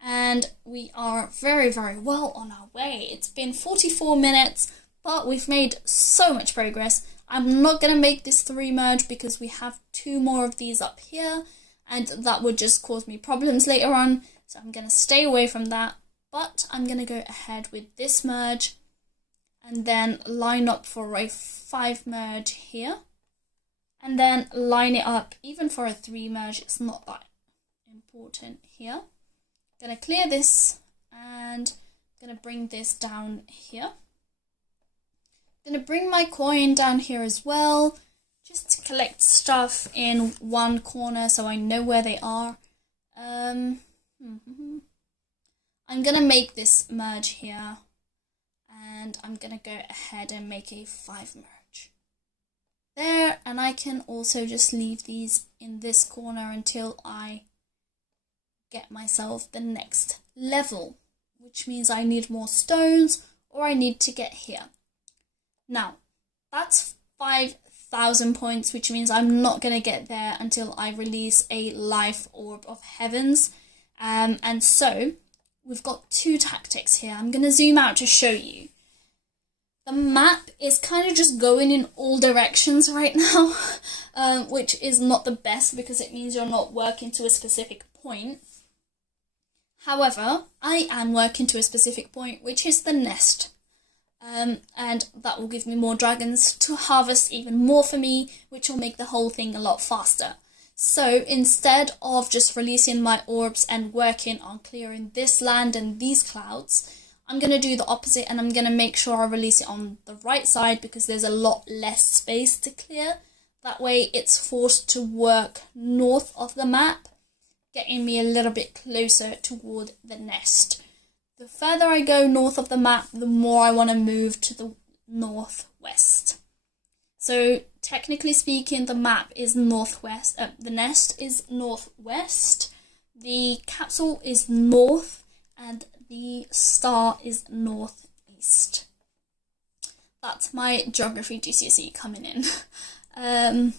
And we are very, very well on our way. It's been 44 minutes, but we've made so much progress. I'm not going to make this 3 merge because we have 2 more of these up here, and that would just cause me problems later on, so I'm going to stay away from that. But I'm going to go ahead with this merge and then line up for a 5 merge here, and then line it up even for a 3 merge. It's not that important here. I'm going to clear this and I'm going to bring this down here. I'm going to bring my coin down here as well, just to collect stuff in one corner so I know where they are. I'm going to make this merge here, and I'm going to go ahead and make a 5 merge there, and I can also just leave these in this corner until I get myself the next level, which means I need more stones or I need to get here. Now, that's 5,000 points, which means I'm not going to get there until I release a life orb of heavens. And so, we've got two tactics here. I'm going to zoom out to show you. The map is kind of just going in all directions right now, which is not the best because it means you're not working to a specific point. However, I am working to a specific point, which is the nest. And that will give me more dragons to harvest even more for me, which will make the whole thing a lot faster. So instead of just releasing my orbs and working on clearing this land and these clouds, I'm going to do the opposite, and I'm going to make sure I release it on the right side because there's a lot less space to clear. That way it's forced to work north of the map, getting me a little bit closer toward the nest. The further I go north of the map, the more I want to move to the northwest. So technically speaking, the map is northwest, the nest is northwest, the capsule is north, and the star is northeast. That's my geography GCSE coming in.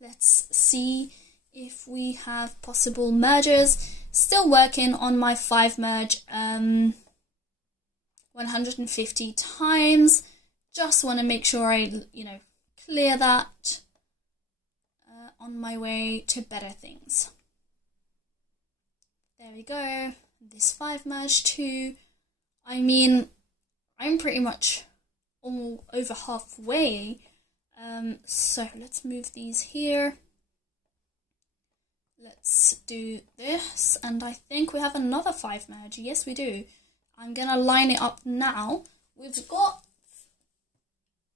Let's see if we have possible mergers. Still working on my 5 merge 150 times. Just want to make sure I, clear that on my way to better things. There we go. This 5 merge too. I mean, I'm pretty much all over halfway. So let's move these here. Let's do this, and I think we have another 5 merge. Yes, we do. I'm gonna line it up now. We've got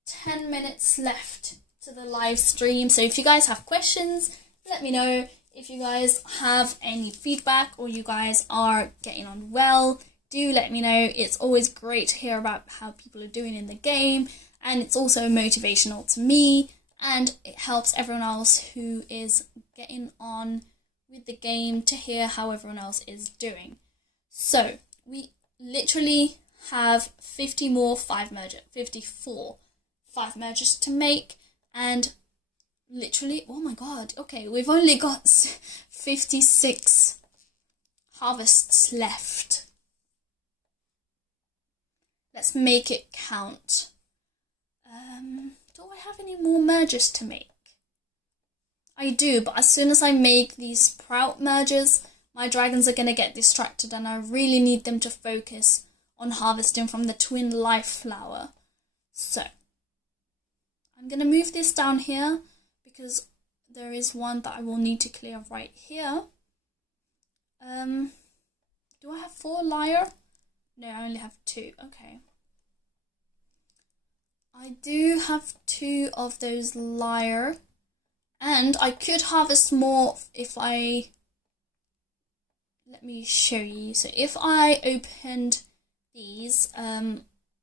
10 minutes left to the live stream, so if you guys have questions, let me know. If you guys have any feedback or you guys are getting on well, do let me know. It's always great to hear about how people are doing in the game, and it's also motivational to me, and it helps everyone else who is getting on with the game to hear how everyone else is doing. So we literally have 50 more 5 mergers, 54 5 mergers to make, and literally, oh my god, okay, we've only got 56 harvests left. Let's make it count. Do I have any more mergers to make? I do, but as soon as I make these sprout mergers, my dragons are going to get distracted, and I really need them to focus on harvesting from the twin life flower. So, I'm going to move this down here, because there is one that I will need to clear right here. Do I have 4 lyre? No, I only have 2. Okay. I do have 2 of those lyre, and I could harvest more if I... Let me show you. So if I opened these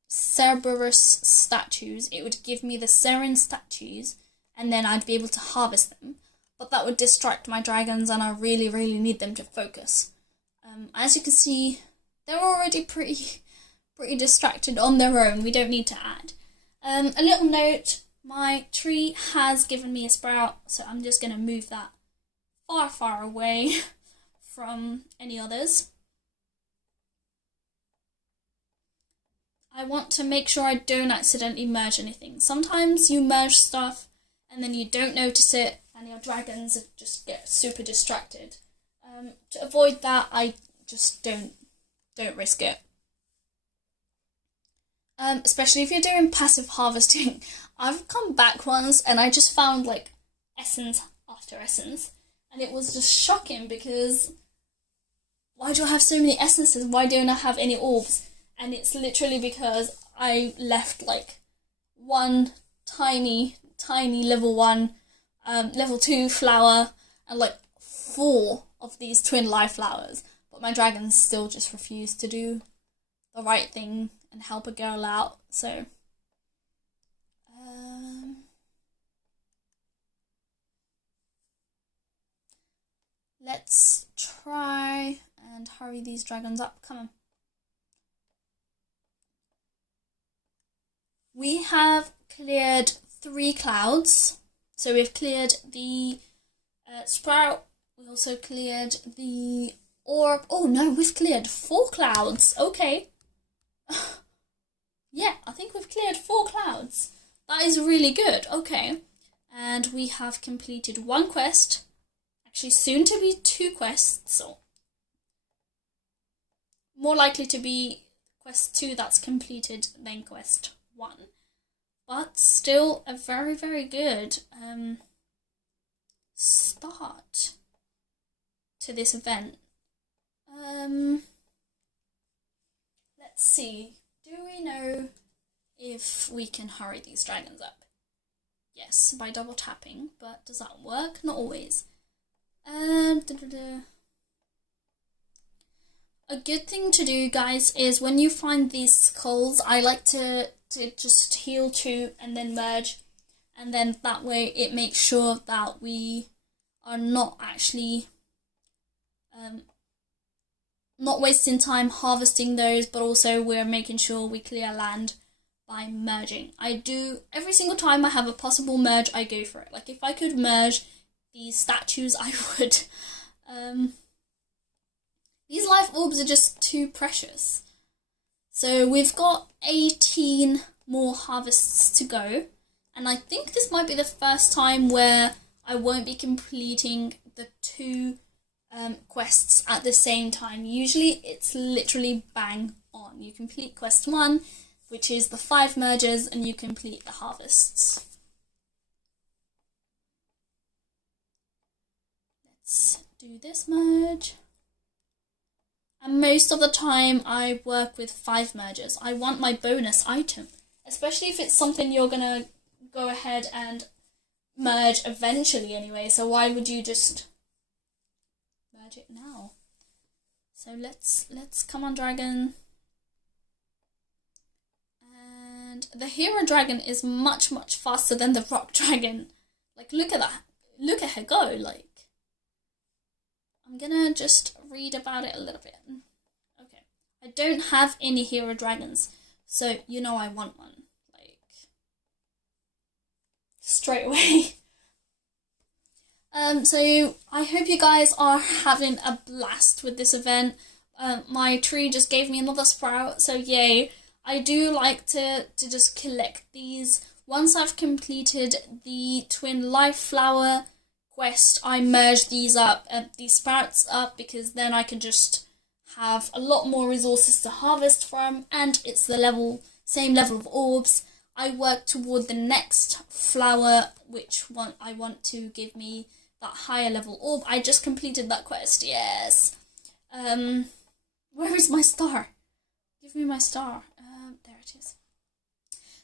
Cerberus statues, it would give me the Seren statues, and then I'd be able to harvest them. But that would distract my dragons, and I really, really need them to focus. As you can see, they're already pretty distracted on their own. We don't need to add. A little note, my tree has given me a sprout, so I'm just going to move that far, far away from any others. I want to make sure I don't accidentally merge anything. Sometimes you merge stuff and then you don't notice it, and your dragons just get super distracted. To avoid that, I just don't risk it. Especially if you're doing passive harvesting. I've come back once and I just found like essence after essence, and it was just shocking because why do I have so many essences? Why don't I have any orbs? And it's literally because I left like one tiny level 1, level 2 flower and like 4 of these twin life flowers, but my dragons still just refuse to do the right thing and help a girl out. So let's try and hurry these dragons up. Come on. We have cleared 3 clouds. So we've cleared the sprout. We also cleared the orb. Oh no, we've cleared 4 clouds. Okay. Yeah, I think we've cleared 4 clouds. That is really good. Okay. And we have completed 1 quest. Actually, soon to be 2 quests. So more likely to be quest 2 that's completed than quest 1. But still a very, very good start to this event. Let's see. Do we know if we can hurry these dragons up? Yes, by double tapping, but does that work? Not always. A good thing to do, guys, is when you find these skulls, I like to just heal 2 and then merge, and then that way it makes sure that we are not actually not wasting time harvesting those, but also we're making sure we clear land by merging. I do every single time I have a possible merge, I go for it. Like if I could merge these statues, I would. These life orbs are just too precious. So we've got 18 more harvests to go, and I think this might be the first time where I won't be completing the 2 quests at the same time. Usually it's literally bang on. You complete quest 1, which is the 5 mergers, and you complete the harvests. Let's do this merge. And most of the time I work with 5 mergers. I want my bonus item, especially if it's something you're gonna go ahead and merge eventually anyway, so why would you just merge it now? So let's come on, dragon. And the hero dragon is much faster than the rock dragon. Like, look at that. Look at her go. Like, I'm gonna just read about it a little bit. Okay. I don't have any hero dragons, so you know I want one. Like, straight away. So I hope you guys are having a blast with this event. My tree just gave me another sprout, so yay. I do like to just collect these. Once I've completed the twin life flower quest, I merge these sprouts up, because then I can just have a lot more resources to harvest from, and it's the same level of orbs. I work toward the next flower, which one I want to give me that higher level orb. I just completed that quest, yes. Where is my star? Give me my star. There it is.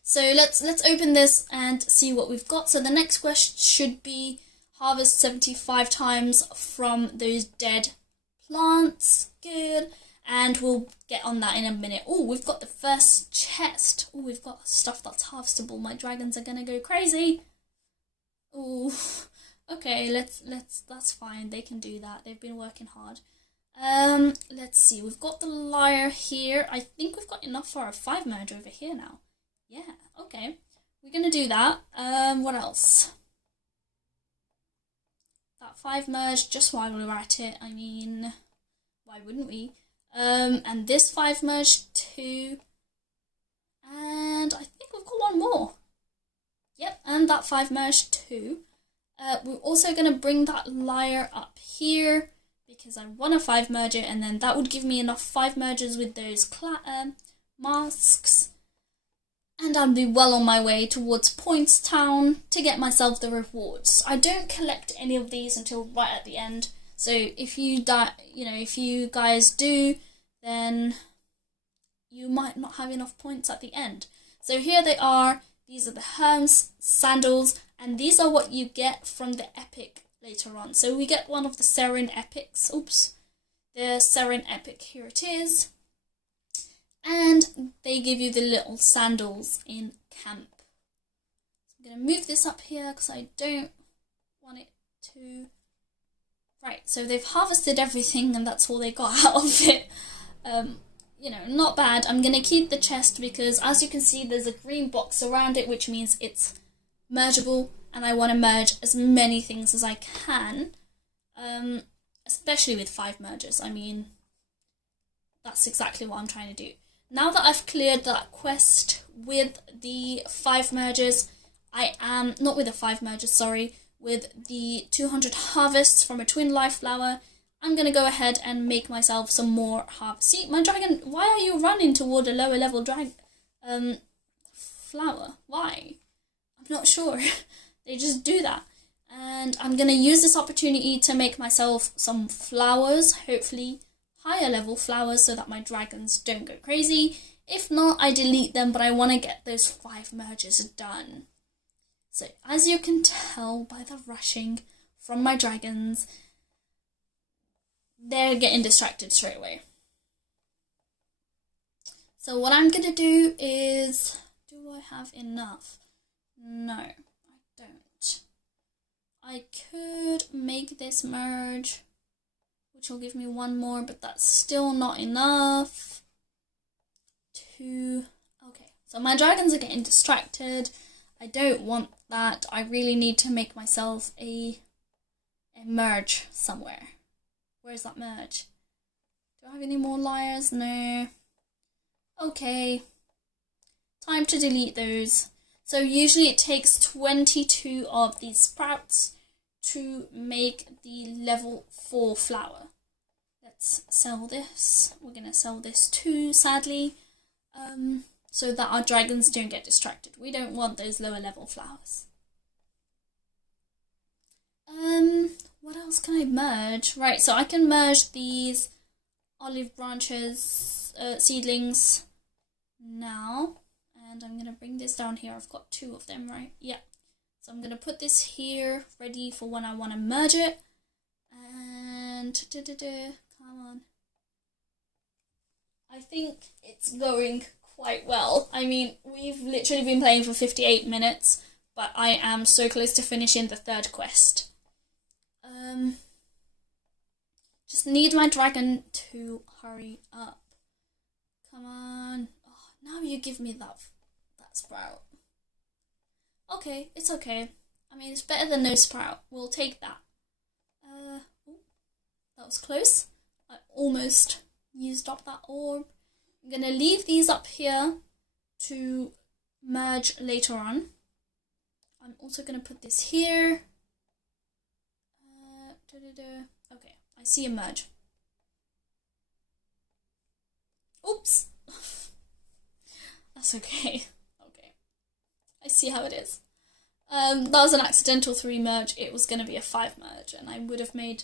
So let's open this and see what we've got. So the next quest should be harvest 75 times from those dead plants. Good. And we'll get on that in a minute. Oh, we've got the first chest. Oh, we've got stuff that's harvestable. My dragons are gonna go crazy. Oh, okay, that's fine. They can do that. They've been working hard. Let's see. We've got the lyre here. I think we've got enough for a 5 merge over here now. Yeah, okay. We're gonna do that. What else? That 5 merge, just while we were at it. I mean, why wouldn't we? And this 5 merge too. And I think we've got one more. Yep, and that 5 merge too. We're also going to bring that lyre up here, because I want a 5 merger, and then that would give me enough 5 mergers with those masks. And I'll be well on my way towards Points Town to get myself the rewards. I don't collect any of these until right at the end. So if you if you guys do, then you might not have enough points at the end. So here they are. These are the herms, sandals, and these are what you get from the epic later on. So we get one of the Seren epics. Oops. The Seren epic, here it is. And they give you the little sandals in camp. So I'm going to move this up here because I don't want it to... Right, so they've harvested everything and that's all they got out of it. not bad. I'm going to keep the chest because, as you can see, there's a green box around it, which means it's mergeable, and I want to merge as many things as I can, especially with 5 mergers. I mean, that's exactly what I'm trying to do. Now that I've cleared that quest with the 5 mergers, not with the 5 mergers, sorry, with the 200 harvests from a twin life flower, I'm going to go ahead and make myself some more harvests. See, my dragon, why are you running toward a lower level flower? Why? I'm not sure. They just do that. And I'm going to use this opportunity to make myself some flowers, hopefully higher level flowers, so that my dragons don't go crazy. If not, I delete them, but I want to get those 5 mergers done. So, as you can tell by the rushing from my dragons, they're getting distracted straight away. So what I'm going to do is, do I have enough? No, I don't. I could make this merge, which will give me 1 more, but that's still not enough to... Okay, so my dragons are getting distracted. I don't want that. I really need to make myself a merge somewhere. Where's that merge? Do I have any more liars? No. Okay. Time to delete those. So usually it takes 22 of these sprouts to make the level 4 flower. Let's sell this. We're going to sell this too, sadly, so that our dragons don't get distracted. We don't want those lower level flowers. What else can I merge? Right, so I can merge these olive branches, seedlings now. And I'm going to bring this down here. I've got 2 of them, right? Yeah. So I'm going to put this here, ready for when I want to merge it. And, come on. I think it's going quite well. I mean, we've literally been playing for 58 minutes, but I am so close to finishing the 3rd quest. Just need my dragon to hurry up. Come on. Oh, now you give me that sprout. Okay, it's okay. I mean, it's better than no sprout. We'll take that. That was close. I almost used up that orb. I'm going to leave these up here to merge later on. I'm also going to put this here. Okay, I see a merge. Oops. That's okay. Okay. I see how it is. That was an accidental 3 merge. It was going to be a 5 merge, and I would have made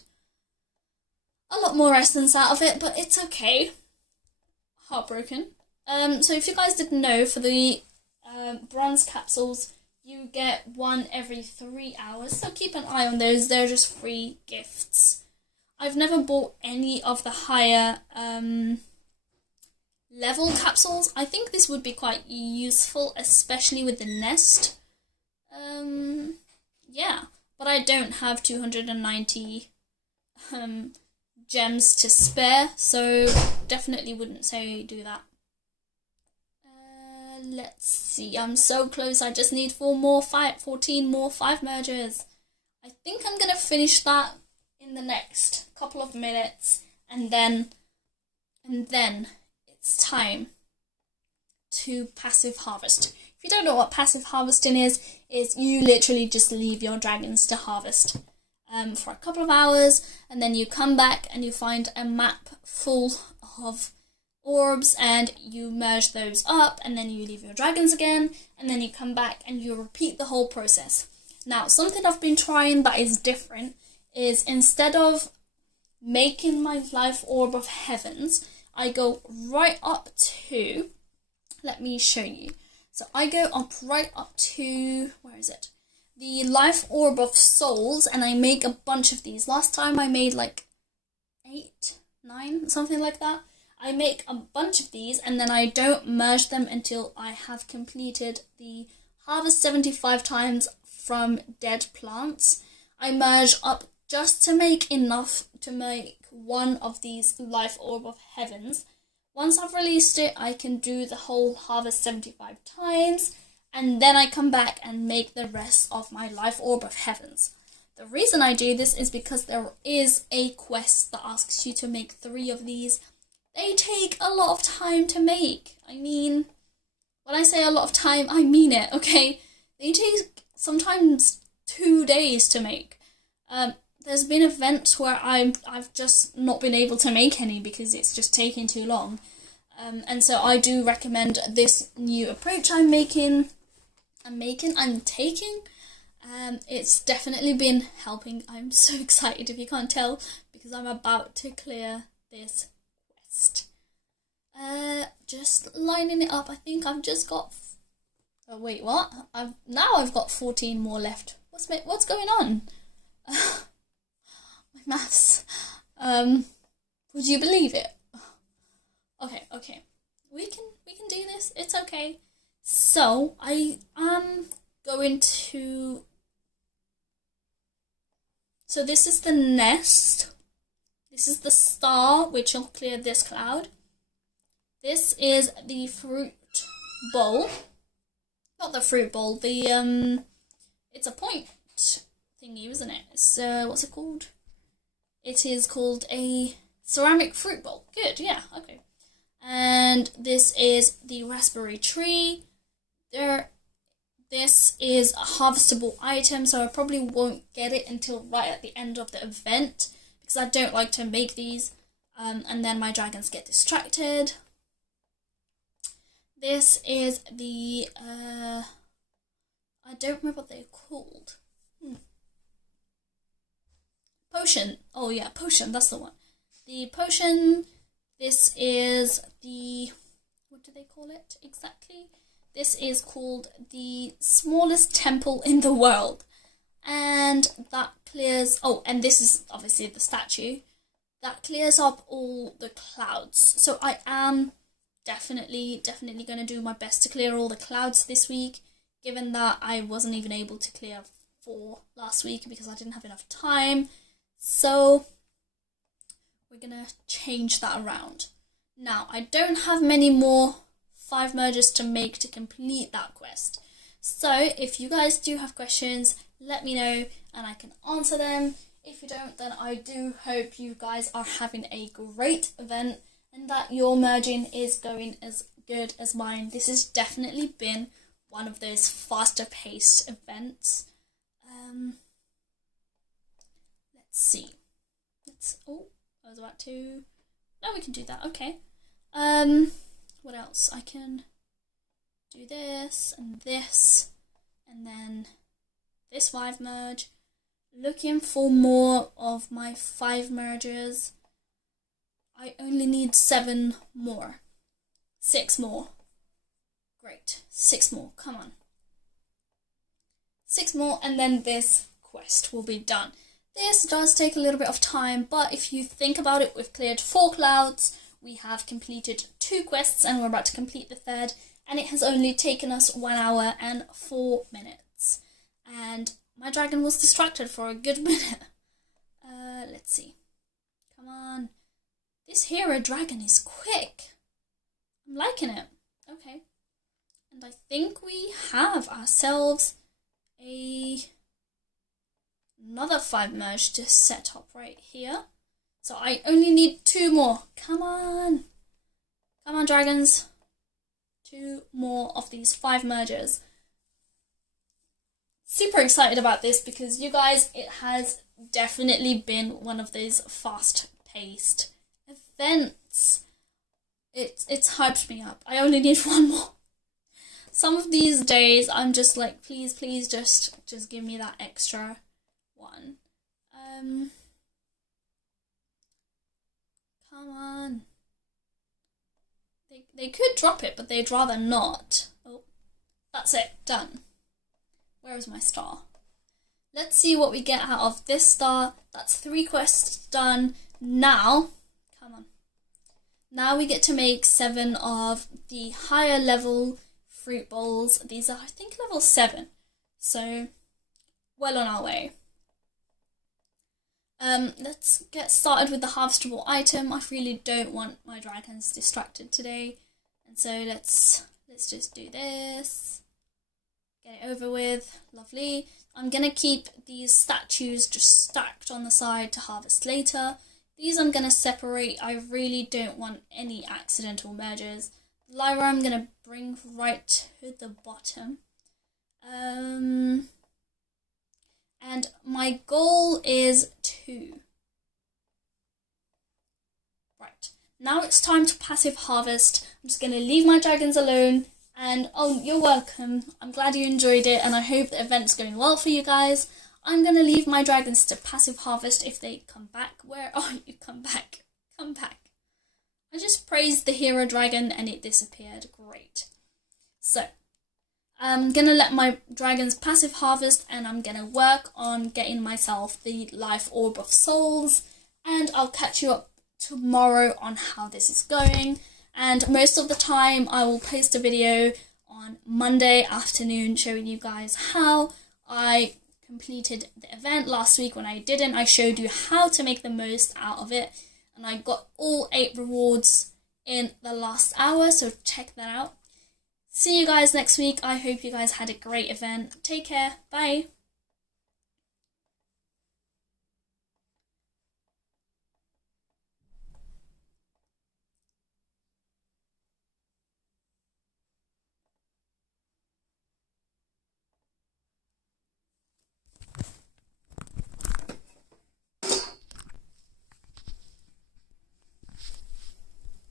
a lot more essence out of it, but it's okay. Heartbroken. So if you guys didn't know, for the bronze capsules, you get 1 every 3 hours, so keep an eye on those. They're just free gifts. I've never bought any of the higher level capsules. I think this would be quite useful, especially with the nest. Yeah, but I don't have 290 gems to spare, so definitely wouldn't say do that. Let's see, I'm so close. I just need 14 more 5 mergers. I think I'm gonna finish that in the next couple of minutes, and then it's time to passive harvest. If you don't know what passive harvesting is you literally just leave your dragons to harvest for a couple of hours, and then you come back and you find a map full of orbs and you merge those up, and then you leave your dragons again, and then you come back and you repeat the whole process. Now, something I've been trying that is different is, instead of making my life orb of heavens, I go right up to, let me show you. So I go up right up to, where is it? The life orb of souls, and I make a bunch of these. Last time I made like 8, 9, something like that. I make a bunch of these, and then I don't merge them until I have completed the harvest 75 times from dead plants. I merge up just to make enough to make 1 of these life orb of heavens, Once I've released it, I can do the whole harvest 75 times, and then I come back and make the rest of my life orb of heavens. The reason I do this is because there is a quest that asks you to make 3 of these. They take a lot of time to make. I mean, when I say a lot of time, I mean it, okay? They take sometimes 2 days to make. There's been events where I've just not been able to make any because it's just taking too long. And so I do recommend this new approach I'm taking. It's definitely been helping. I'm so excited if you can't tell because I'm about to clear this quest. Just lining it up. I think I've just got... Oh wait, what? I've got 14 more left. What's going on? My maths. Would you believe it? Okay. We can do this. It's okay. So I am going to... So this is the nest. This is the star, which will clear this cloud. This is the fruit bowl. Not the fruit bowl. The it's a point thingy, isn't it? It's what's it called? It is called a ceramic fruit bowl. Good, yeah, okay. And this is the raspberry tree. This is a harvestable item, so I probably won't get it until right at the end of the event because I don't like to make these, and then my dragons get distracted. This is the I don't remember what they're called. Potion. Oh yeah, potion, that's the one. The potion, this is the, what do they call it exactly? This is called the smallest temple in the world. And that clears, oh, and this is obviously the statue. That clears up all the clouds. So I am definitely going to do my best to clear all the clouds this week, given that I wasn't even able to clear 4 last week because I didn't have enough time. So we're going to change that around. Now, I don't have many more 5 merges to make to complete that quest. So if you guys do have questions, let me know and I can answer them. If you don't, then I do hope you guys are having a great event and that your merging is going as good as mine. This has definitely been one of those faster paced events. Let's see. Oh, I was about to... No, we can do that. Okay. What else? I can do this, and then this 5 merge. Looking for more of my 5 merges. I only need 7 more. 6 more. Great. 6 more. Come on. 6 more, and then this quest will be done. This does take a little bit of time, but if you think about it, we've cleared 4 clouds, we have completed 2 quests, and we're about to complete the 3rd, and it has only taken us 1 hour and 4 minutes. And my dragon was distracted for a good minute. Let's see. Come on. This hero dragon is quick. I'm liking it. Okay. And I think we have ourselves another 5 merge to set up right here. So I only need 2 more. Come on. Come on, dragons. 2 more of these 5 mergers. Super excited about this because you guys, it has definitely been one of those fast-paced events. It's hyped me up. I only need 1 more. Some of these days I'm just like, please just give me that extra one. Come on. They could drop it, but they'd rather not. Oh, that's it. Done. Where is my star? Let's see what we get out of this star. That's 3 quests done. Now, come on. Now we get to make 7 of the higher level fruit bowls. These are, I think, level 7. So, well on our way. Let's get started with the harvestable item. I really don't want my dragons distracted today, and so let's just do this. Get it over with. Lovely. I'm gonna keep these statues just stacked on the side to harvest later. These I'm gonna separate. I really don't want any accidental mergers. The Lyra I'm gonna bring right to the bottom. And my goal is 2. Right, now it's time to passive harvest. I'm just going to leave my dragons alone. And oh, you're welcome. I'm glad you enjoyed it, and I hope the event's going well for you guys. I'm going to leave my dragons to passive harvest if they come back. Where are you? Come back. Come back. I just praised the hero dragon and it disappeared. Great. So I'm going to let my dragons passive harvest, and I'm going to work on getting myself the life orb of souls, and I'll catch you up tomorrow on how this is going. And most of the time I will post a video on Monday afternoon showing you guys how I completed the event. Last week when I didn't, I showed you how to make the most out of it, and I got all 8 rewards in the last hour, so check that out. See you guys next week. I hope you guys had a great event. Take care. Bye.